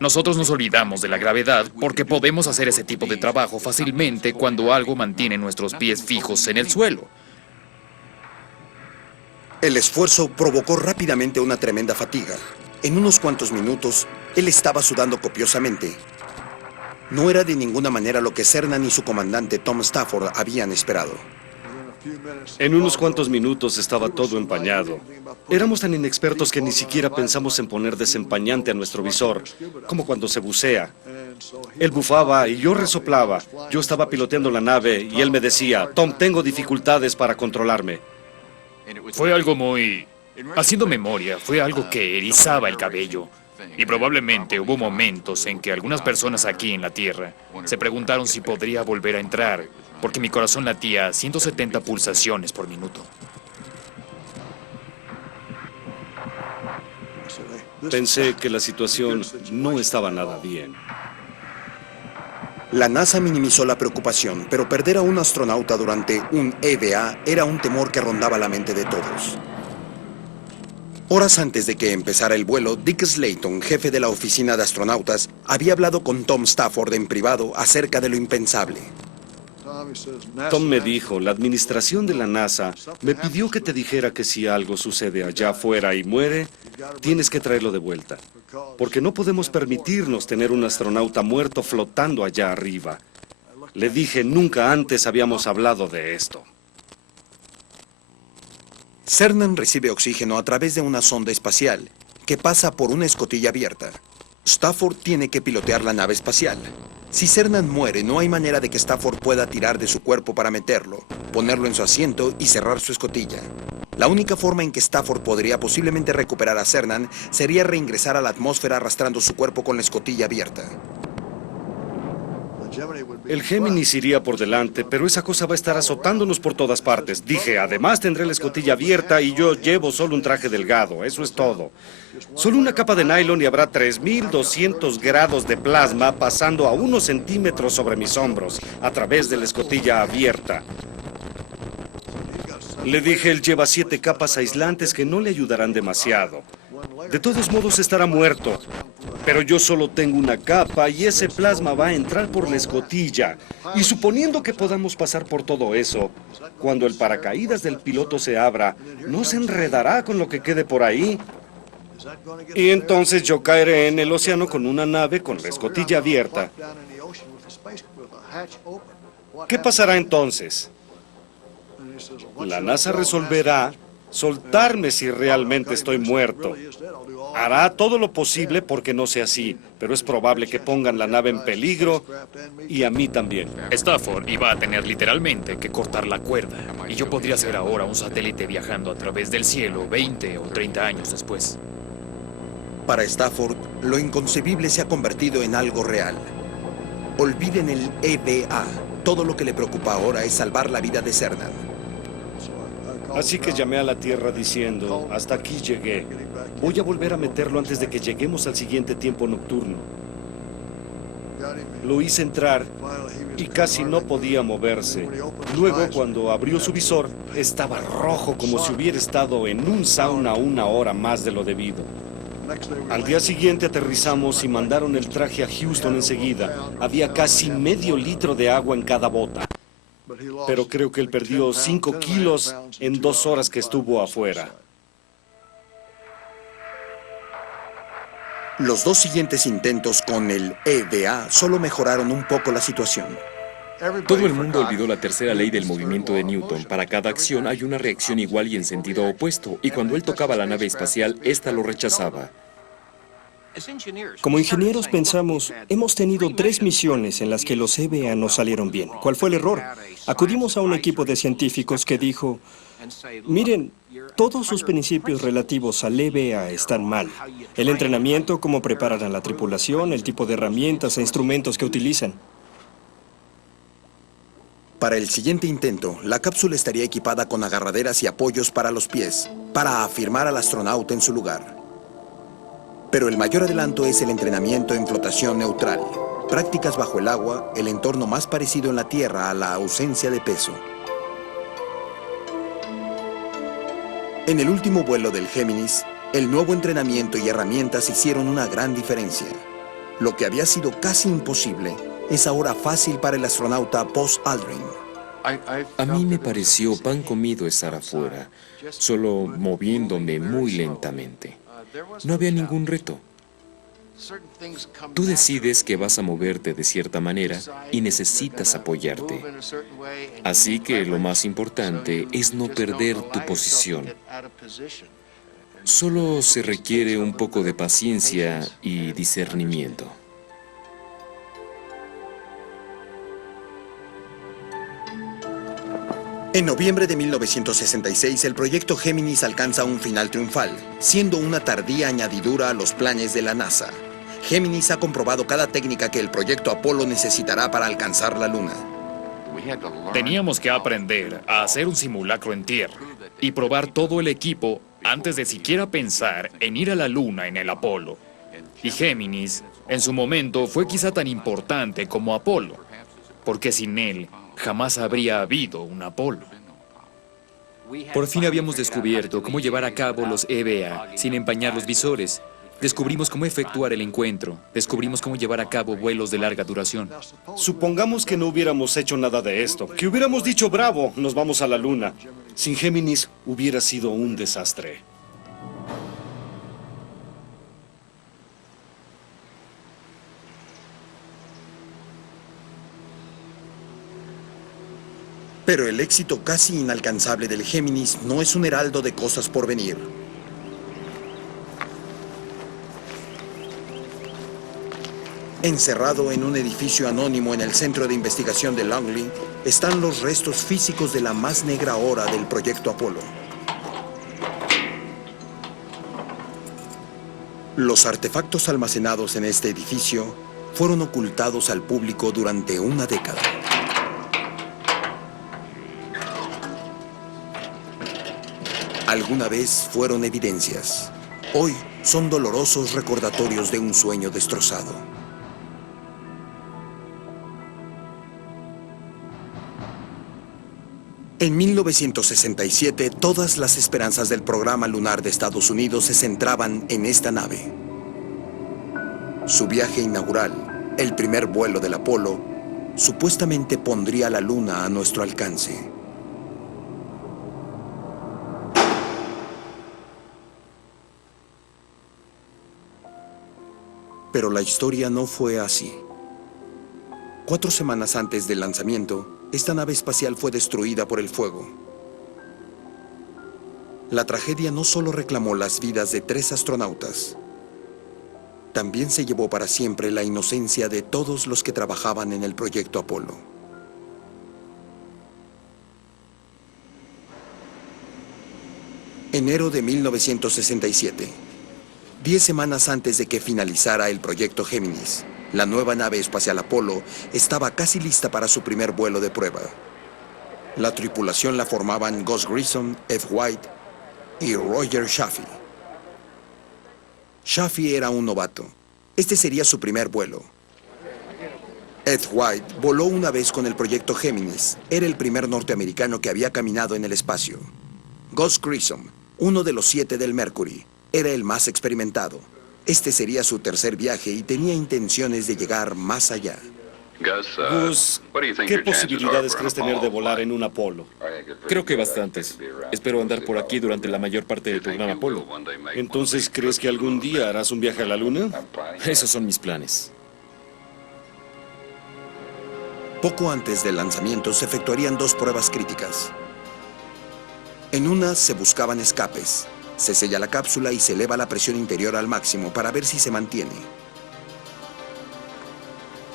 Nosotros nos olvidamos de la gravedad porque podemos hacer ese tipo de trabajo fácilmente cuando algo mantiene nuestros pies fijos en el suelo. El esfuerzo provocó rápidamente una tremenda fatiga. En unos cuantos minutos, él estaba sudando copiosamente. No era de ninguna manera lo que Cernan y su comandante Tom Stafford habían esperado. En unos cuantos minutos estaba todo empañado. Éramos tan inexpertos que ni siquiera pensamos en poner desempañante a nuestro visor, como cuando se bucea. Él bufaba y yo resoplaba. Yo estaba piloteando la nave y él me decía, Tom, tengo dificultades para controlarme. Fue algo muy... Haciendo memoria, fue algo que erizaba el cabello. Y probablemente hubo momentos en que algunas personas aquí en la Tierra se preguntaron si podría volver a entrar, porque mi corazón latía a 170 pulsaciones por minuto. Pensé que la situación no estaba nada bien. La NASA minimizó la preocupación, pero perder a un astronauta durante un EVA era un temor que rondaba la mente de todos. Horas antes de que empezara el vuelo, Dick Slayton, jefe de la oficina de astronautas, había hablado con Tom Stafford en privado acerca de lo impensable. Tom me dijo, la administración de la NASA me pidió que te dijera que si algo sucede allá afuera y muere, tienes que traerlo de vuelta. Porque no podemos permitirnos tener un astronauta muerto flotando allá arriba. Le dije, nunca antes habíamos hablado de esto. Cernan recibe oxígeno a través de una sonda espacial que pasa por una escotilla abierta. Stafford tiene que pilotear la nave espacial. Si Cernan muere, no hay manera de que Stafford pueda tirar de su cuerpo para meterlo, ponerlo en su asiento y cerrar su escotilla. La única forma en que Stafford podría posiblemente recuperar a Cernan sería reingresar a la atmósfera arrastrando su cuerpo con la escotilla abierta. El Géminis iría por delante, pero esa cosa va a estar azotándonos por todas partes. Dije, además tendré la escotilla abierta y yo llevo solo un traje delgado, eso es todo. Solo una capa de nylon y habrá 3200 grados de plasma pasando a unos centímetros sobre mis hombros, a través de la escotilla abierta. Le dije, él lleva 7 capas aislantes que no le ayudarán demasiado. De todos modos estará muerto. Pero yo solo tengo una capa y ese plasma va a entrar por la escotilla. Y suponiendo que podamos pasar por todo eso, cuando el paracaídas del piloto se abra, ¿no se enredará con lo que quede por ahí? Y entonces yo caeré en el océano con una nave con la escotilla abierta. ¿Qué pasará entonces? La NASA resolverá soltarme si realmente estoy muerto. Hará todo lo posible porque no sea así, pero es probable que pongan la nave en peligro y a mí también. Stafford iba a tener literalmente que cortar la cuerda. Y yo podría ser ahora un satélite viajando a través del cielo 20 o 30 años después. Para Stafford, lo inconcebible se ha convertido en algo real. Olviden el EVA. Todo lo que le preocupa ahora es salvar la vida de Cernan. Así que llamé a la Tierra diciendo, hasta aquí llegué. Voy a volver a meterlo antes de que lleguemos al siguiente tiempo nocturno. Lo hice entrar y casi no podía moverse. Luego, cuando abrió su visor, estaba rojo como si hubiera estado en un sauna 1 hora más de lo debido. Al día siguiente aterrizamos y mandaron el traje a Houston enseguida. Había casi medio litro de agua en cada bota. Pero creo que él perdió 5 kilos en 2 horas que estuvo afuera. Los 2 siguientes intentos con el EVA solo mejoraron un poco la situación. Todo el mundo olvidó la tercera ley del movimiento de Newton. Para cada acción hay una reacción igual y en sentido opuesto, y cuando él tocaba la nave espacial, ésta lo rechazaba. Como ingenieros pensamos, hemos tenido 3 misiones en las que los EVA no salieron bien. ¿Cuál fue el error? Acudimos a un equipo de científicos que dijo, miren, todos sus principios relativos al EVA están mal. El entrenamiento, cómo preparan a la tripulación, el tipo de herramientas e instrumentos que utilizan. Para el siguiente intento, la cápsula estaría equipada con agarraderas y apoyos para los pies, para afirmar al astronauta en su lugar. Pero el mayor adelanto es el entrenamiento en flotación neutral. Prácticas bajo el agua, el entorno más parecido en la Tierra a la ausencia de peso. En el último vuelo del Géminis, el nuevo entrenamiento y herramientas hicieron una gran diferencia. Lo que había sido casi imposible es ahora fácil para el astronauta Buzz Aldrin. A mí me pareció pan comido estar afuera, solo moviéndome muy lentamente. No había ningún reto. Tú decides que vas a moverte de cierta manera y necesitas apoyarte. Así que lo más importante es no perder tu posición. Solo se requiere un poco de paciencia y discernimiento. En noviembre de 1966, el proyecto Géminis alcanza un final triunfal, siendo una tardía añadidura a los planes de la NASA. Géminis ha comprobado cada técnica que el proyecto Apolo necesitará para alcanzar la Luna. Teníamos que aprender a hacer un simulacro en tierra y probar todo el equipo antes de siquiera pensar en ir a la Luna en el Apolo. Y Géminis, en su momento, fue quizá tan importante como Apolo, porque sin él jamás habría habido un Apolo. Por fin habíamos descubierto cómo llevar a cabo los EVA sin empañar los visores. Descubrimos cómo efectuar el encuentro. Descubrimos cómo llevar a cabo vuelos de larga duración. Supongamos que no hubiéramos hecho nada de esto, que hubiéramos dicho, bravo, nos vamos a la Luna. Sin Géminis hubiera sido un desastre. Pero el éxito casi inalcanzable del Géminis no es un heraldo de cosas por venir. Encerrado en un edificio anónimo en el centro de investigación de Langley, están los restos físicos de la más negra hora del proyecto Apolo. Los artefactos almacenados en este edificio fueron ocultados al público durante una década. Alguna vez fueron evidencias. Hoy son dolorosos recordatorios de un sueño destrozado. En 1967, todas las esperanzas del programa lunar de Estados Unidos se centraban en esta nave. Su viaje inaugural, el primer vuelo del Apolo, supuestamente pondría la Luna a nuestro alcance. Pero la historia no fue así. 4 semanas antes del lanzamiento, esta nave espacial fue destruida por el fuego. La tragedia no solo reclamó las vidas de 3 astronautas, también se llevó para siempre la inocencia de todos los que trabajaban en el proyecto Apolo. Enero de 1967. 10 semanas antes de que finalizara el proyecto Géminis, la nueva nave espacial Apolo estaba casi lista para su primer vuelo de prueba. La tripulación la formaban Gus Grissom, Ed White y Roger Chaffee. Chaffee era un novato. Este sería su primer vuelo. Ed White voló una vez con el proyecto Géminis. Era el primer norteamericano que había caminado en el espacio. Gus Grissom, uno de los 7 del Mercury, era el más experimentado. Este sería su tercer viaje y tenía intenciones de llegar más allá. Gus, ¿qué posibilidades crees tener de volar en un Apolo? Creo que bastantes. Espero andar por aquí durante la mayor parte del programa Apolo. Entonces, ¿crees que algún día harás un viaje a la Luna? Esos son mis planes. Poco antes del lanzamiento se efectuarían 2 pruebas críticas. En una se buscaban escapes. Se sella la cápsula y se eleva la presión interior al máximo para ver si se mantiene.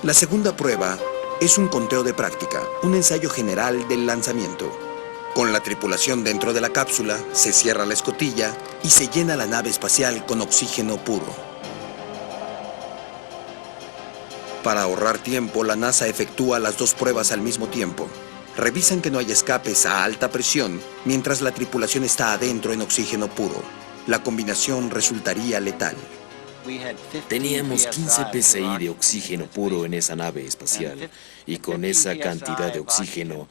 La segunda prueba es un conteo de práctica, un ensayo general del lanzamiento. Con la tripulación dentro de la cápsula, se cierra la escotilla y se llena la nave espacial con oxígeno puro. Para ahorrar tiempo, la NASA efectúa las 2 pruebas al mismo tiempo. Revisan que no haya escapes a alta presión mientras la tripulación está adentro en oxígeno puro. La combinación resultaría letal. Teníamos 15 psi de oxígeno puro en esa nave espacial, y con esa cantidad de oxígeno,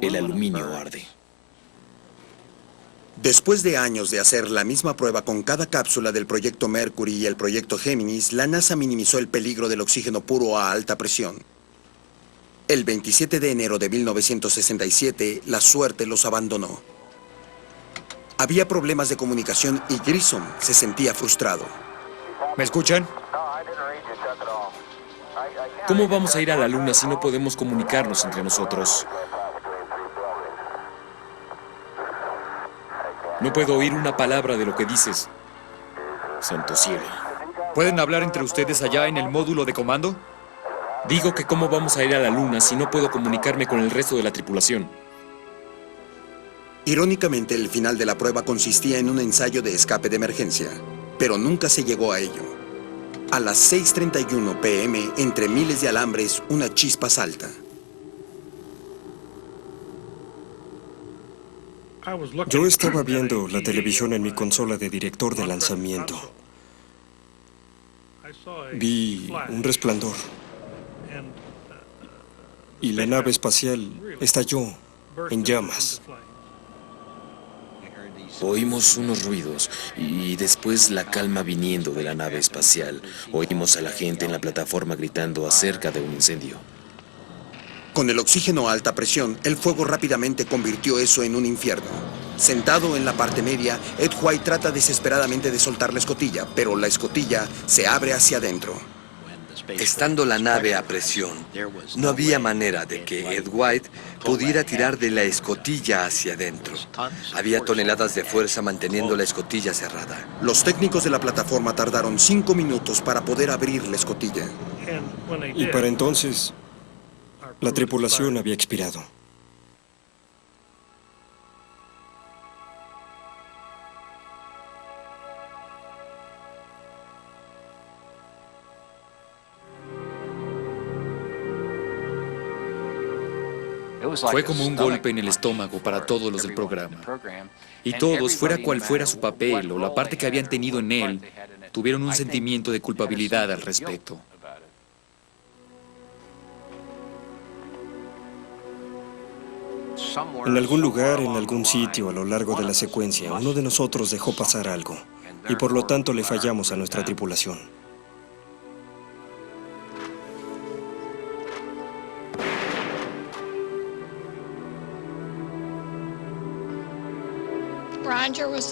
el aluminio arde. Después de años de hacer la misma prueba con cada cápsula del proyecto Mercury y el proyecto Géminis, la NASA minimizó el peligro del oxígeno puro a alta presión. El 27 de enero de 1967, la suerte los abandonó. Había problemas de comunicación y Grissom se sentía frustrado. ¿Me escuchan? ¿Cómo vamos a ir a la Luna si no podemos comunicarnos entre nosotros? No puedo oír una palabra de lo que dices. Santo cielo. ¿Pueden hablar entre ustedes allá en el módulo de comando? Digo que cómo vamos a ir a la Luna si no puedo comunicarme con el resto de la tripulación. Irónicamente, el final de la prueba consistía en un ensayo de escape de emergencia, pero nunca se llegó a ello. A las 6:31 p.m., entre miles de alambres, una chispa salta. Yo estaba viendo la televisión en mi consola de director de lanzamiento. Vi un resplandor. Y la nave espacial estalló en llamas. Oímos unos ruidos y después la calma viniendo de la nave espacial. Oímos a la gente en la plataforma gritando acerca de un incendio. Con el oxígeno a alta presión, el fuego rápidamente convirtió eso en un infierno. Sentado en la parte media, Ed White trata desesperadamente de soltar la escotilla, pero la escotilla se abre hacia adentro. Estando la nave a presión, no había manera de que Ed White pudiera tirar de la escotilla hacia adentro. Había toneladas de fuerza manteniendo la escotilla cerrada. Los técnicos de la plataforma tardaron 5 minutos para poder abrir la escotilla. Y para entonces, la tripulación había expirado. Fue como un golpe en el estómago para todos los del programa. Y todos, fuera cual fuera su papel o la parte que habían tenido en él, tuvieron un sentimiento de culpabilidad al respecto. En algún lugar, en algún sitio, a lo largo de la secuencia, uno de nosotros dejó pasar algo, y por lo tanto le fallamos a nuestra tripulación.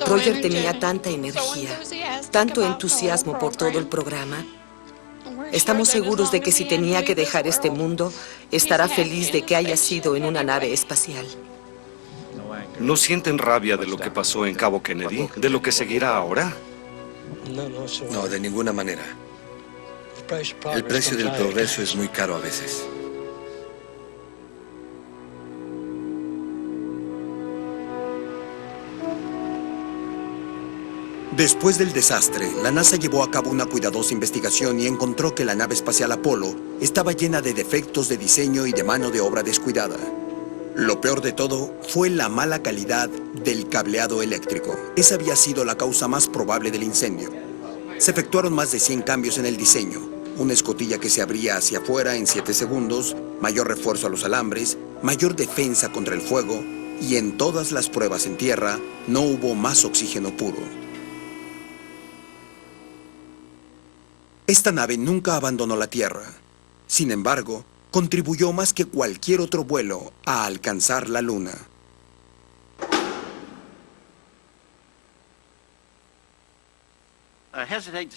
Roger tenía tanta energía, tanto entusiasmo por todo el programa. Estamos seguros de que si tenía que dejar este mundo, estará feliz de que haya sido en una nave espacial. ¿No sienten rabia de lo que pasó en Cabo Kennedy? ¿De lo que seguirá ahora? No, de ninguna manera. El precio del progreso es muy caro a veces. Después del desastre, la NASA llevó a cabo una cuidadosa investigación y encontró que la nave espacial Apolo estaba llena de defectos de diseño y de mano de obra descuidada. Lo peor de todo fue la mala calidad del cableado eléctrico. Esa había sido la causa más probable del incendio. Se efectuaron más de 100 cambios en el diseño. Una escotilla que se abría hacia afuera en 7 segundos, mayor refuerzo a los alambres, mayor defensa contra el fuego, y en todas las pruebas en tierra no hubo más oxígeno puro. Esta nave nunca abandonó la Tierra. Sin embargo, contribuyó más que cualquier otro vuelo a alcanzar la Luna.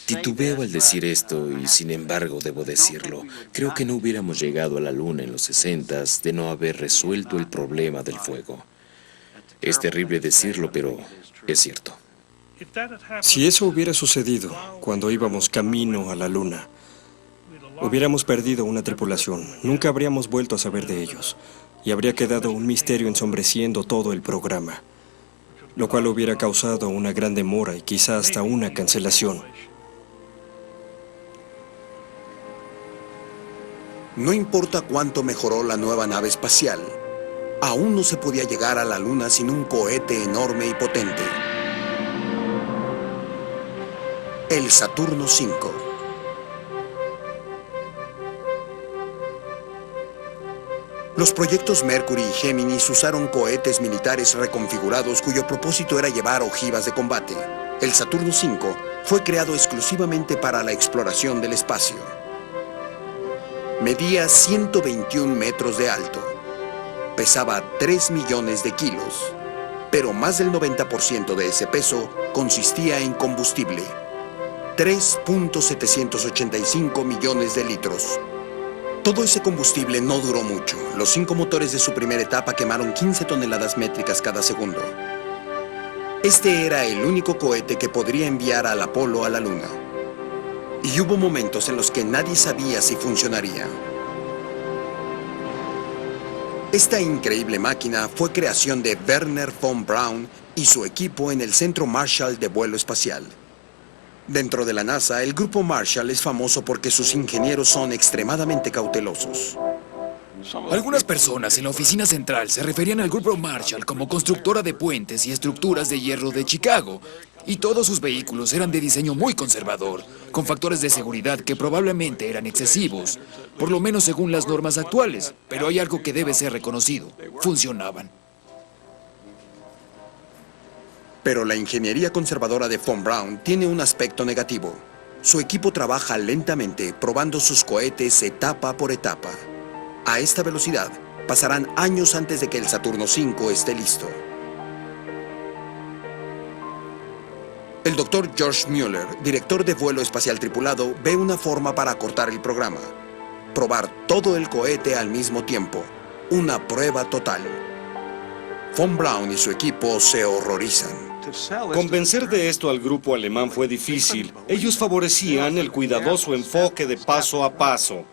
Titubeo al decir esto y sin embargo debo decirlo. Creo que no hubiéramos llegado a la Luna en los 60s de no haber resuelto el problema del fuego. Es terrible decirlo, pero es cierto. Si eso hubiera sucedido cuando íbamos camino a la Luna, hubiéramos perdido una tripulación. Nunca habríamos vuelto a saber de ellos. Y habría quedado un misterio ensombreciendo todo el programa, lo cual hubiera causado una gran demora y quizá hasta una cancelación. No importa cuánto mejoró la nueva nave espacial, aún no se podía llegar a la Luna sin un cohete enorme y potente. El Saturno V. Los proyectos Mercury y Géminis usaron cohetes militares reconfigurados cuyo propósito era llevar ojivas de combate. El Saturno V fue creado exclusivamente para la exploración del espacio. Medía 121 metros de alto. Pesaba 3 millones de kilos. Pero más del 90% de ese peso consistía en combustible. 3.785 millones de litros. Todo ese combustible no duró mucho. Los 5 motores de su primera etapa quemaron 15 toneladas métricas cada segundo. Este era el único cohete que podría enviar al Apolo a la Luna. Y hubo momentos en los que nadie sabía si funcionaría. Esta increíble máquina fue creación de Wernher von Braun y su equipo en el Centro Marshall de Vuelo Espacial. Dentro de la NASA, el Grupo Marshall es famoso porque sus ingenieros son extremadamente cautelosos. Algunas personas en la oficina central se referían al Grupo Marshall como constructora de puentes y estructuras de hierro de Chicago, y todos sus vehículos eran de diseño muy conservador, con factores de seguridad que probablemente eran excesivos, por lo menos según las normas actuales, pero hay algo que debe ser reconocido: funcionaban. Pero la ingeniería conservadora de von Braun tiene un aspecto negativo. Su equipo trabaja lentamente, probando sus cohetes etapa por etapa. A esta velocidad, pasarán años antes de que el Saturno V esté listo. El Dr. George Mueller, director de vuelo espacial tripulado, ve una forma para acortar el programa. Probar todo el cohete al mismo tiempo. Una prueba total. Von Braun y su equipo se horrorizan. Convencer de esto al grupo alemán fue difícil. Ellos favorecían el cuidadoso enfoque de paso a paso.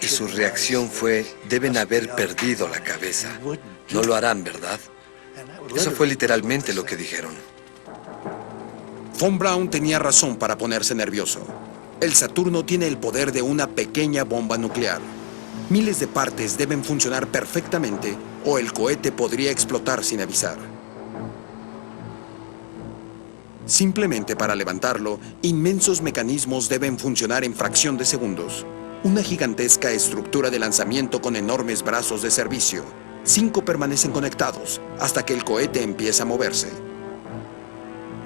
Y su reacción fue: deben haber perdido la cabeza. No lo harán, ¿verdad? Eso fue literalmente lo que dijeron. Von Braun tenía razón para ponerse nervioso. El Saturno tiene el poder de una pequeña bomba nuclear. Miles de partes deben funcionar perfectamente o el cohete podría explotar sin avisar. Simplemente para levantarlo, inmensos mecanismos deben funcionar en fracción de segundos. Una gigantesca estructura de lanzamiento con enormes brazos de servicio. 5 permanecen conectados hasta que el cohete empieza a moverse.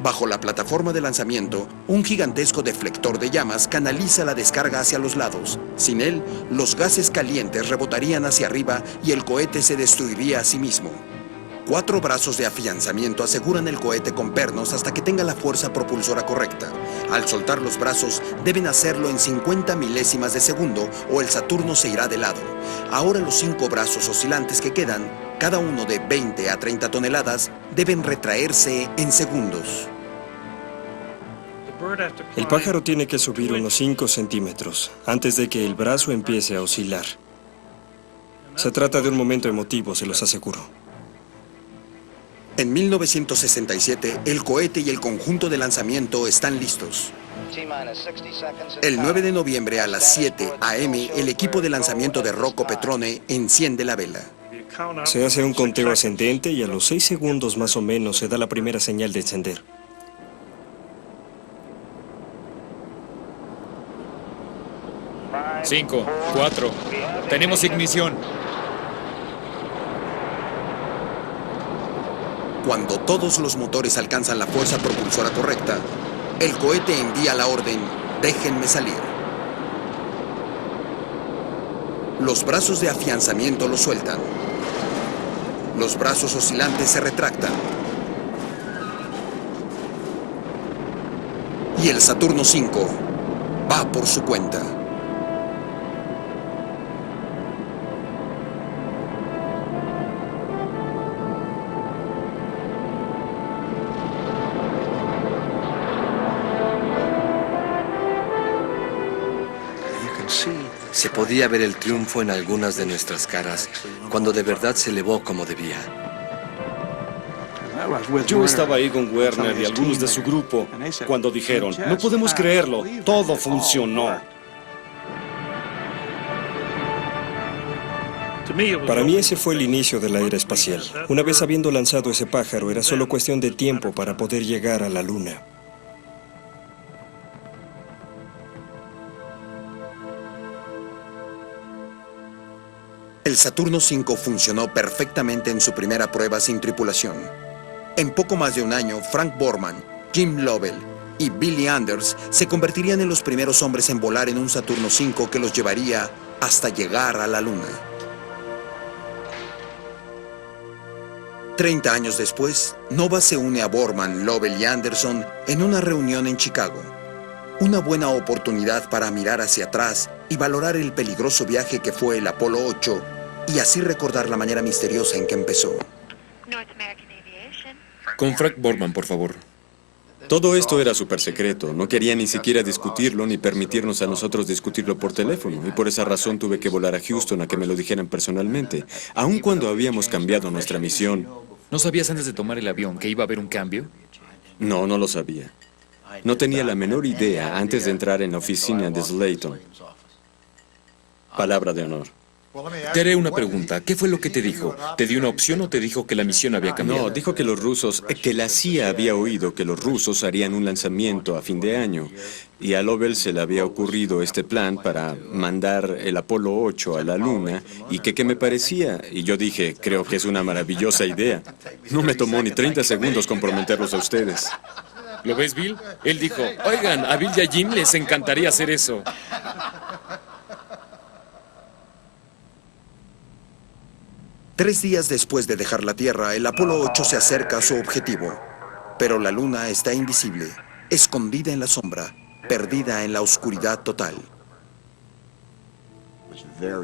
Bajo la plataforma de lanzamiento, un gigantesco deflector de llamas canaliza la descarga hacia los lados. Sin él, los gases calientes rebotarían hacia arriba y el cohete se destruiría a sí mismo. 4 brazos de afianzamiento aseguran el cohete con pernos hasta que tenga la fuerza propulsora correcta. Al soltar los brazos, deben hacerlo en 50 milésimas de segundo o el Saturno se irá de lado. Ahora los 5 brazos oscilantes que quedan, cada uno de 20 a 30 toneladas, deben retraerse en segundos. El pájaro tiene que subir unos 5 centímetros antes de que el brazo empiece a oscilar. Se trata de un momento emotivo, se los aseguro. En 1967, el cohete y el conjunto de lanzamiento están listos. El 9 de noviembre a las 7 a.m., el equipo de lanzamiento de Rocco Petrone enciende la vela. Se hace un conteo ascendente y a los 6 segundos más o menos se da la primera señal de encender. 5, 4. Tenemos ignición. Cuando todos los motores alcanzan la fuerza propulsora correcta, el cohete envía la orden, déjenme salir. Los brazos de afianzamiento lo sueltan. Los brazos oscilantes se retractan. Y el Saturno V va por su cuenta. Se podía ver el triunfo en algunas de nuestras caras cuando de verdad se elevó como debía. Yo estaba ahí con Werner y algunos de su grupo cuando dijeron, no podemos creerlo, todo funcionó. Para mí ese fue el inicio de la era espacial. Una vez habiendo lanzado ese pájaro, era solo cuestión de tiempo para poder llegar a la Luna. El Saturno V funcionó perfectamente en su primera prueba sin tripulación. En poco más de un año, Frank Borman, Jim Lovell y Billy Anders se convertirían en los primeros hombres en volar en un Saturno V que los llevaría hasta llegar a la Luna. 30 años después, Nova se une a Borman, Lovell y Anderson en una reunión en Chicago. Una buena oportunidad para mirar hacia atrás y valorar el peligroso viaje que fue el Apolo 8 y así recordar la manera misteriosa en que empezó. Con Frank Borman, por favor. Todo esto era súper secreto. No quería ni siquiera discutirlo ni permitirnos a nosotros discutirlo por teléfono. Y por esa razón tuve que volar a Houston a que me lo dijeran personalmente. Aun cuando habíamos cambiado nuestra misión. ¿No sabías antes de tomar el avión que iba a haber un cambio? No, no lo sabía. No tenía la menor idea antes de entrar en la oficina de Slayton. Palabra de honor. Te haré una pregunta. ¿Qué fue lo que te dijo? ¿Te dio una opción o te dijo que la misión había cambiado? No, dijo que los rusos, que la CIA había oído que los rusos harían un lanzamiento a fin de año. Y a Lovell se le había ocurrido este plan para mandar el Apolo 8 a la Luna y que qué me parecía. Y yo dije, creo que es una maravillosa idea. No me tomó ni 30 segundos comprometerlos a ustedes. ¿Lo ves, Bill? Él dijo, oigan, a Bill y a Jim les encantaría hacer eso. Tres días después de dejar la Tierra, el Apolo 8 se acerca a su objetivo. Pero la Luna está invisible, escondida en la sombra, perdida en la oscuridad total.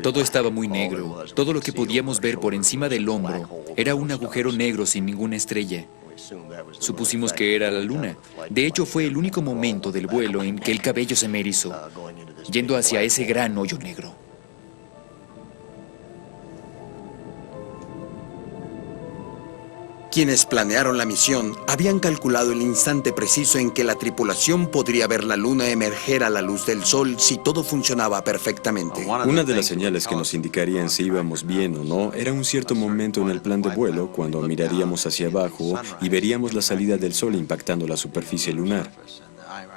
Todo estaba muy negro. Todo lo que podíamos ver por encima del hombro era un agujero negro sin ninguna estrella. Supusimos que era la Luna. De hecho, fue el único momento del vuelo en que el cabello se me erizó, yendo hacia ese gran hoyo negro. Quienes planearon la misión habían calculado el instante preciso en que la tripulación podría ver la luna emerger a la luz del sol si todo funcionaba perfectamente. Una de las señales que nos indicarían si íbamos bien o no era un cierto momento en el plan de vuelo cuando miraríamos hacia abajo y veríamos la salida del sol impactando la superficie lunar.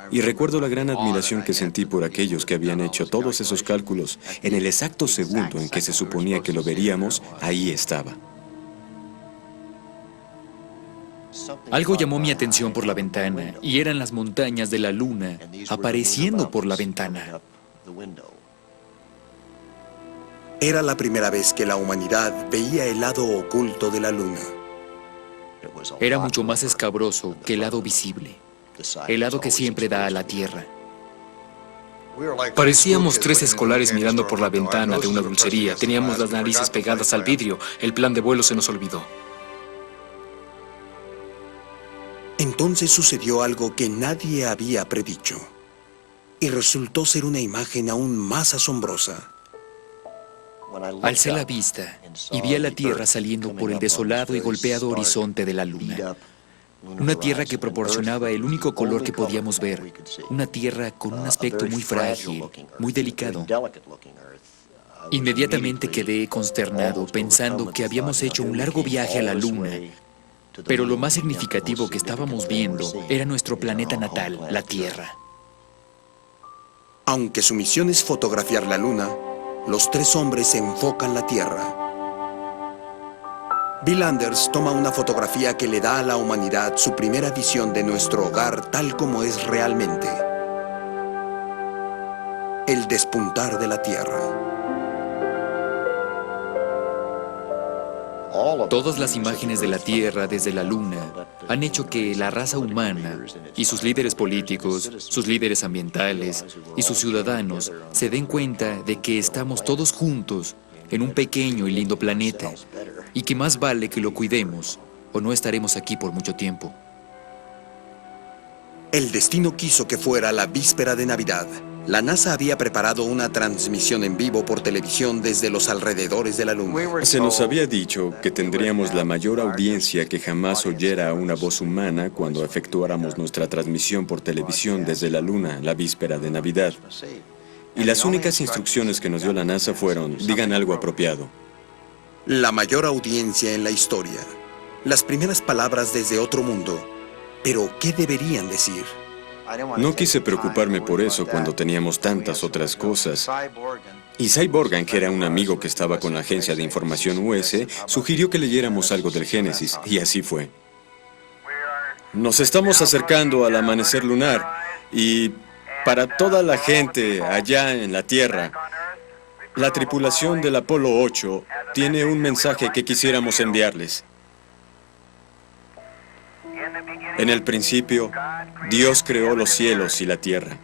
Y recuerdo la gran admiración que sentí por aquellos que habían hecho todos esos cálculos. En el exacto segundo en que se suponía que lo veríamos, ahí estaba. Algo llamó mi atención por la ventana, y eran las montañas de la luna apareciendo por la ventana. Era la primera vez que la humanidad veía el lado oculto de la luna. Era mucho más escabroso que el lado visible, el lado que siempre da a la Tierra. Parecíamos 3 escolares mirando por la ventana de una dulcería. Teníamos las narices pegadas al vidrio. El plan de vuelo se nos olvidó. Entonces sucedió algo que nadie había predicho, y resultó ser una imagen aún más asombrosa. Alcé la vista y vi a la Tierra saliendo por el desolado y golpeado horizonte de la luna. Una Tierra que proporcionaba el único color que podíamos ver. Una Tierra con un aspecto muy frágil, muy delicado. Inmediatamente quedé consternado pensando que habíamos hecho un largo viaje a la luna. Pero lo más significativo que estábamos viendo era nuestro planeta natal, la Tierra. Aunque su misión es fotografiar la luna, los 3 hombres enfocan la Tierra. Bill Anders toma una fotografía que le da a la humanidad su primera visión de nuestro hogar tal como es realmente. El despuntar de la Tierra. Todas las imágenes de la Tierra desde la Luna han hecho que la raza humana y sus líderes políticos, sus líderes ambientales y sus ciudadanos se den cuenta de que estamos todos juntos en un pequeño y lindo planeta y que más vale que lo cuidemos o no estaremos aquí por mucho tiempo. El destino quiso que fuera la víspera de Navidad. La NASA había preparado una transmisión en vivo por televisión desde los alrededores de la Luna. Se nos había dicho que tendríamos la mayor audiencia que jamás oyera una voz humana cuando efectuáramos nuestra transmisión por televisión desde la Luna la víspera de Navidad. Y las únicas instrucciones que nos dio la NASA fueron, digan algo apropiado. La mayor audiencia en la historia. Las primeras palabras desde otro mundo. Pero, ¿qué deberían decir? No quise preocuparme por eso cuando teníamos tantas otras cosas. Y Cy Borgan, que era un amigo que estaba con la agencia de información US, sugirió que leyéramos algo del Génesis, y así fue. Nos estamos acercando al amanecer lunar, y para toda la gente allá en la Tierra, la tripulación del Apolo 8 tiene un mensaje que quisiéramos enviarles. En el principio, Dios creó los cielos y la tierra.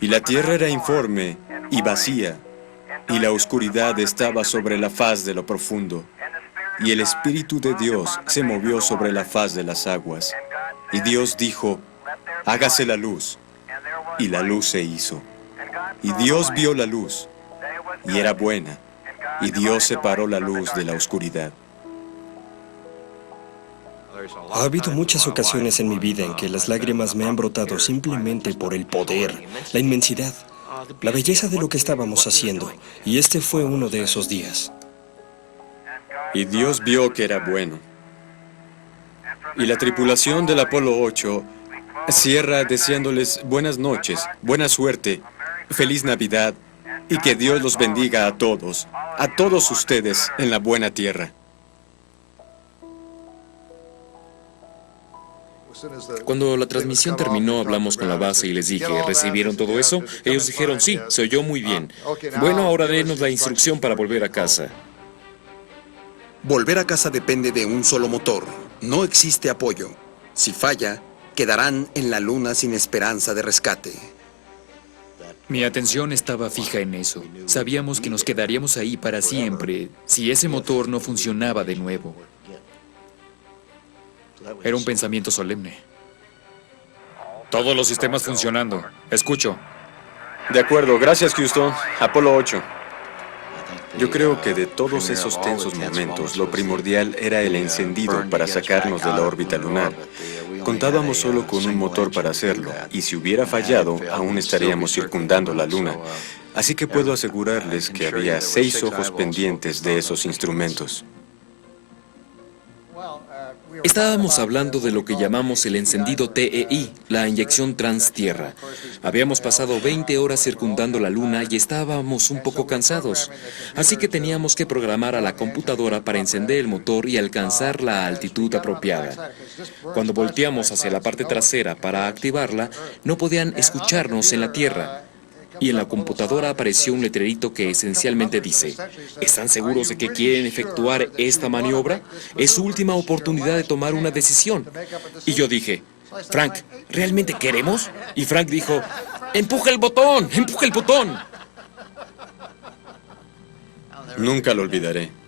Y la tierra era informe y vacía, y la oscuridad estaba sobre la faz de lo profundo. Y el Espíritu de Dios se movió sobre la faz de las aguas. Y Dios dijo, hágase la luz. Y la luz se hizo. Y Dios vio la luz, y era buena. Y Dios separó la luz de la oscuridad. Ha habido muchas ocasiones en mi vida en que las lágrimas me han brotado simplemente por el poder, la inmensidad, la belleza de lo que estábamos haciendo. Y este fue uno de esos días. Y Dios vio que era bueno. Y la tripulación del Apolo 8 cierra deseándoles buenas noches, buena suerte, feliz Navidad, y que Dios los bendiga a todos ustedes en la buena tierra. Cuando la transmisión terminó, hablamos con la base y les dije, ¿recibieron todo eso? Ellos dijeron, sí, se oyó muy bien. Bueno, ahora denos la instrucción para volver a casa. Volver a casa depende de un solo motor. No existe apoyo. Si falla, quedarán en la Luna sin esperanza de rescate. Mi atención estaba fija en eso. Sabíamos que nos quedaríamos ahí para siempre si ese motor no funcionaba de nuevo. Era un pensamiento solemne. Todos los sistemas funcionando. Escucho. De acuerdo, gracias Houston. Apolo 8. Yo creo que de todos esos tensos momentos, lo primordial era el encendido para sacarnos de la órbita lunar. Contábamos solo con un motor para hacerlo, y si hubiera fallado, aún estaríamos circundando la luna. Así que puedo asegurarles que había 6 ojos pendientes de esos instrumentos. Estábamos hablando de lo que llamamos el encendido TEI, la inyección transtierra. Habíamos pasado 20 horas circundando la Luna y estábamos un poco cansados. Así que teníamos que programar a la computadora para encender el motor y alcanzar la altitud apropiada. Cuando volteamos hacia la parte trasera para activarla, no podían escucharnos en la Tierra. Y en la computadora apareció un letrerito que esencialmente dice: ¿están seguros de que quieren efectuar esta maniobra? Es su última oportunidad de tomar una decisión. Y yo dije: Frank, ¿realmente queremos? Y Frank dijo: ¡empuja el botón! ¡Empuja el botón! Nunca lo olvidaré.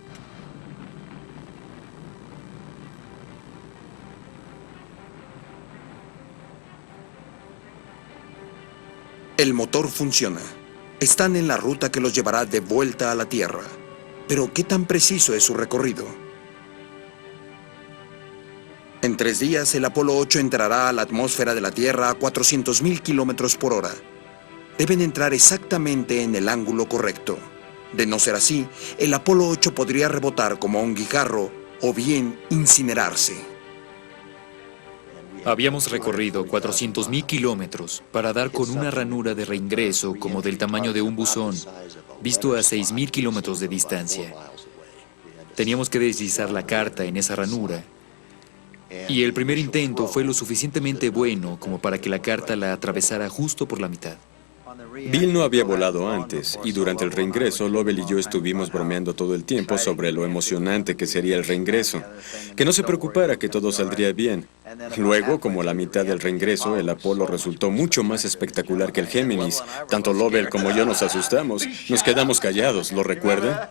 El motor funciona. Están en la ruta que los llevará de vuelta a la Tierra. Pero ¿qué tan preciso es su recorrido? En 3 días, el Apolo 8 entrará a la atmósfera de la Tierra a 400.000 kilómetros por hora. Deben entrar exactamente en el ángulo correcto. De no ser así, el Apolo 8 podría rebotar como un guijarro o bien incinerarse. Habíamos recorrido 400.000 kilómetros para dar con una ranura de reingreso como del tamaño de un buzón, visto a 6.000 kilómetros de distancia. Teníamos que deslizar la carta en esa ranura. Y el primer intento fue lo suficientemente bueno como para que la carta la atravesara justo por la mitad. Bill no había volado antes, y durante el reingreso, Lovell y yo estuvimos bromeando todo el tiempo sobre lo emocionante que sería el reingreso. Que no se preocupara, que todo saldría bien. Luego, como a la mitad del reingreso, el Apolo resultó mucho más espectacular que el Géminis. Tanto Lovell como yo nos asustamos. Nos quedamos callados, ¿lo recuerdan?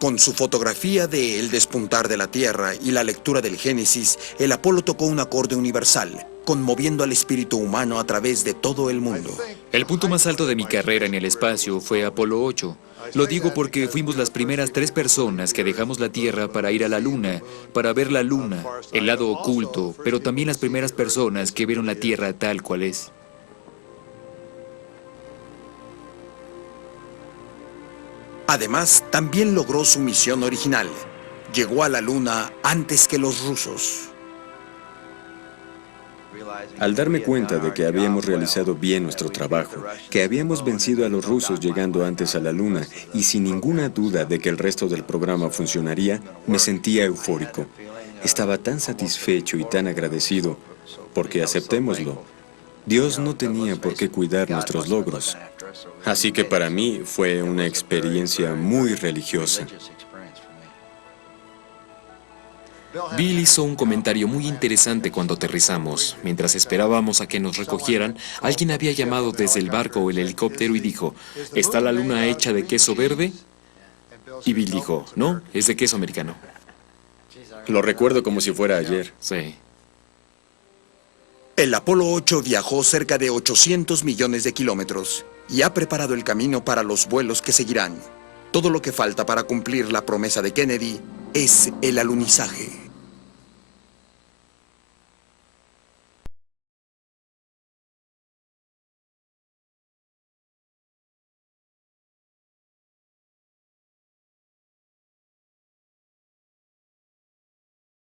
Con su fotografía de El despuntar de la Tierra y la lectura del Génesis, el Apolo tocó un acorde universal, conmoviendo al espíritu humano a través de todo el mundo. El punto más alto de mi carrera en el espacio fue Apolo 8. Lo digo porque fuimos las primeras 3 personas que dejamos la Tierra para ir a la Luna, para ver la Luna, el lado oculto, pero también las primeras personas que vieron la Tierra tal cual es. Además, también logró su misión original. Llegó a la Luna antes que los rusos. Al darme cuenta de que habíamos realizado bien nuestro trabajo, que habíamos vencido a los rusos llegando antes a la Luna y sin ninguna duda de que el resto del programa funcionaría, me sentía eufórico. Estaba tan satisfecho y tan agradecido, porque aceptémoslo, Dios no tenía por qué cuidar nuestros logros. Así que para mí fue una experiencia muy religiosa. Bill hizo un comentario muy interesante cuando aterrizamos. Mientras esperábamos a que nos recogieran, alguien había llamado desde el barco o el helicóptero y dijo: ¿está la luna hecha de queso verde? Y Bill dijo: no, es de queso americano. Lo recuerdo como si fuera ayer. Sí. El Apolo 8 viajó cerca de 800 millones de kilómetros y ha preparado el camino para los vuelos que seguirán. Todo lo que falta para cumplir la promesa de Kennedy es el alunizaje.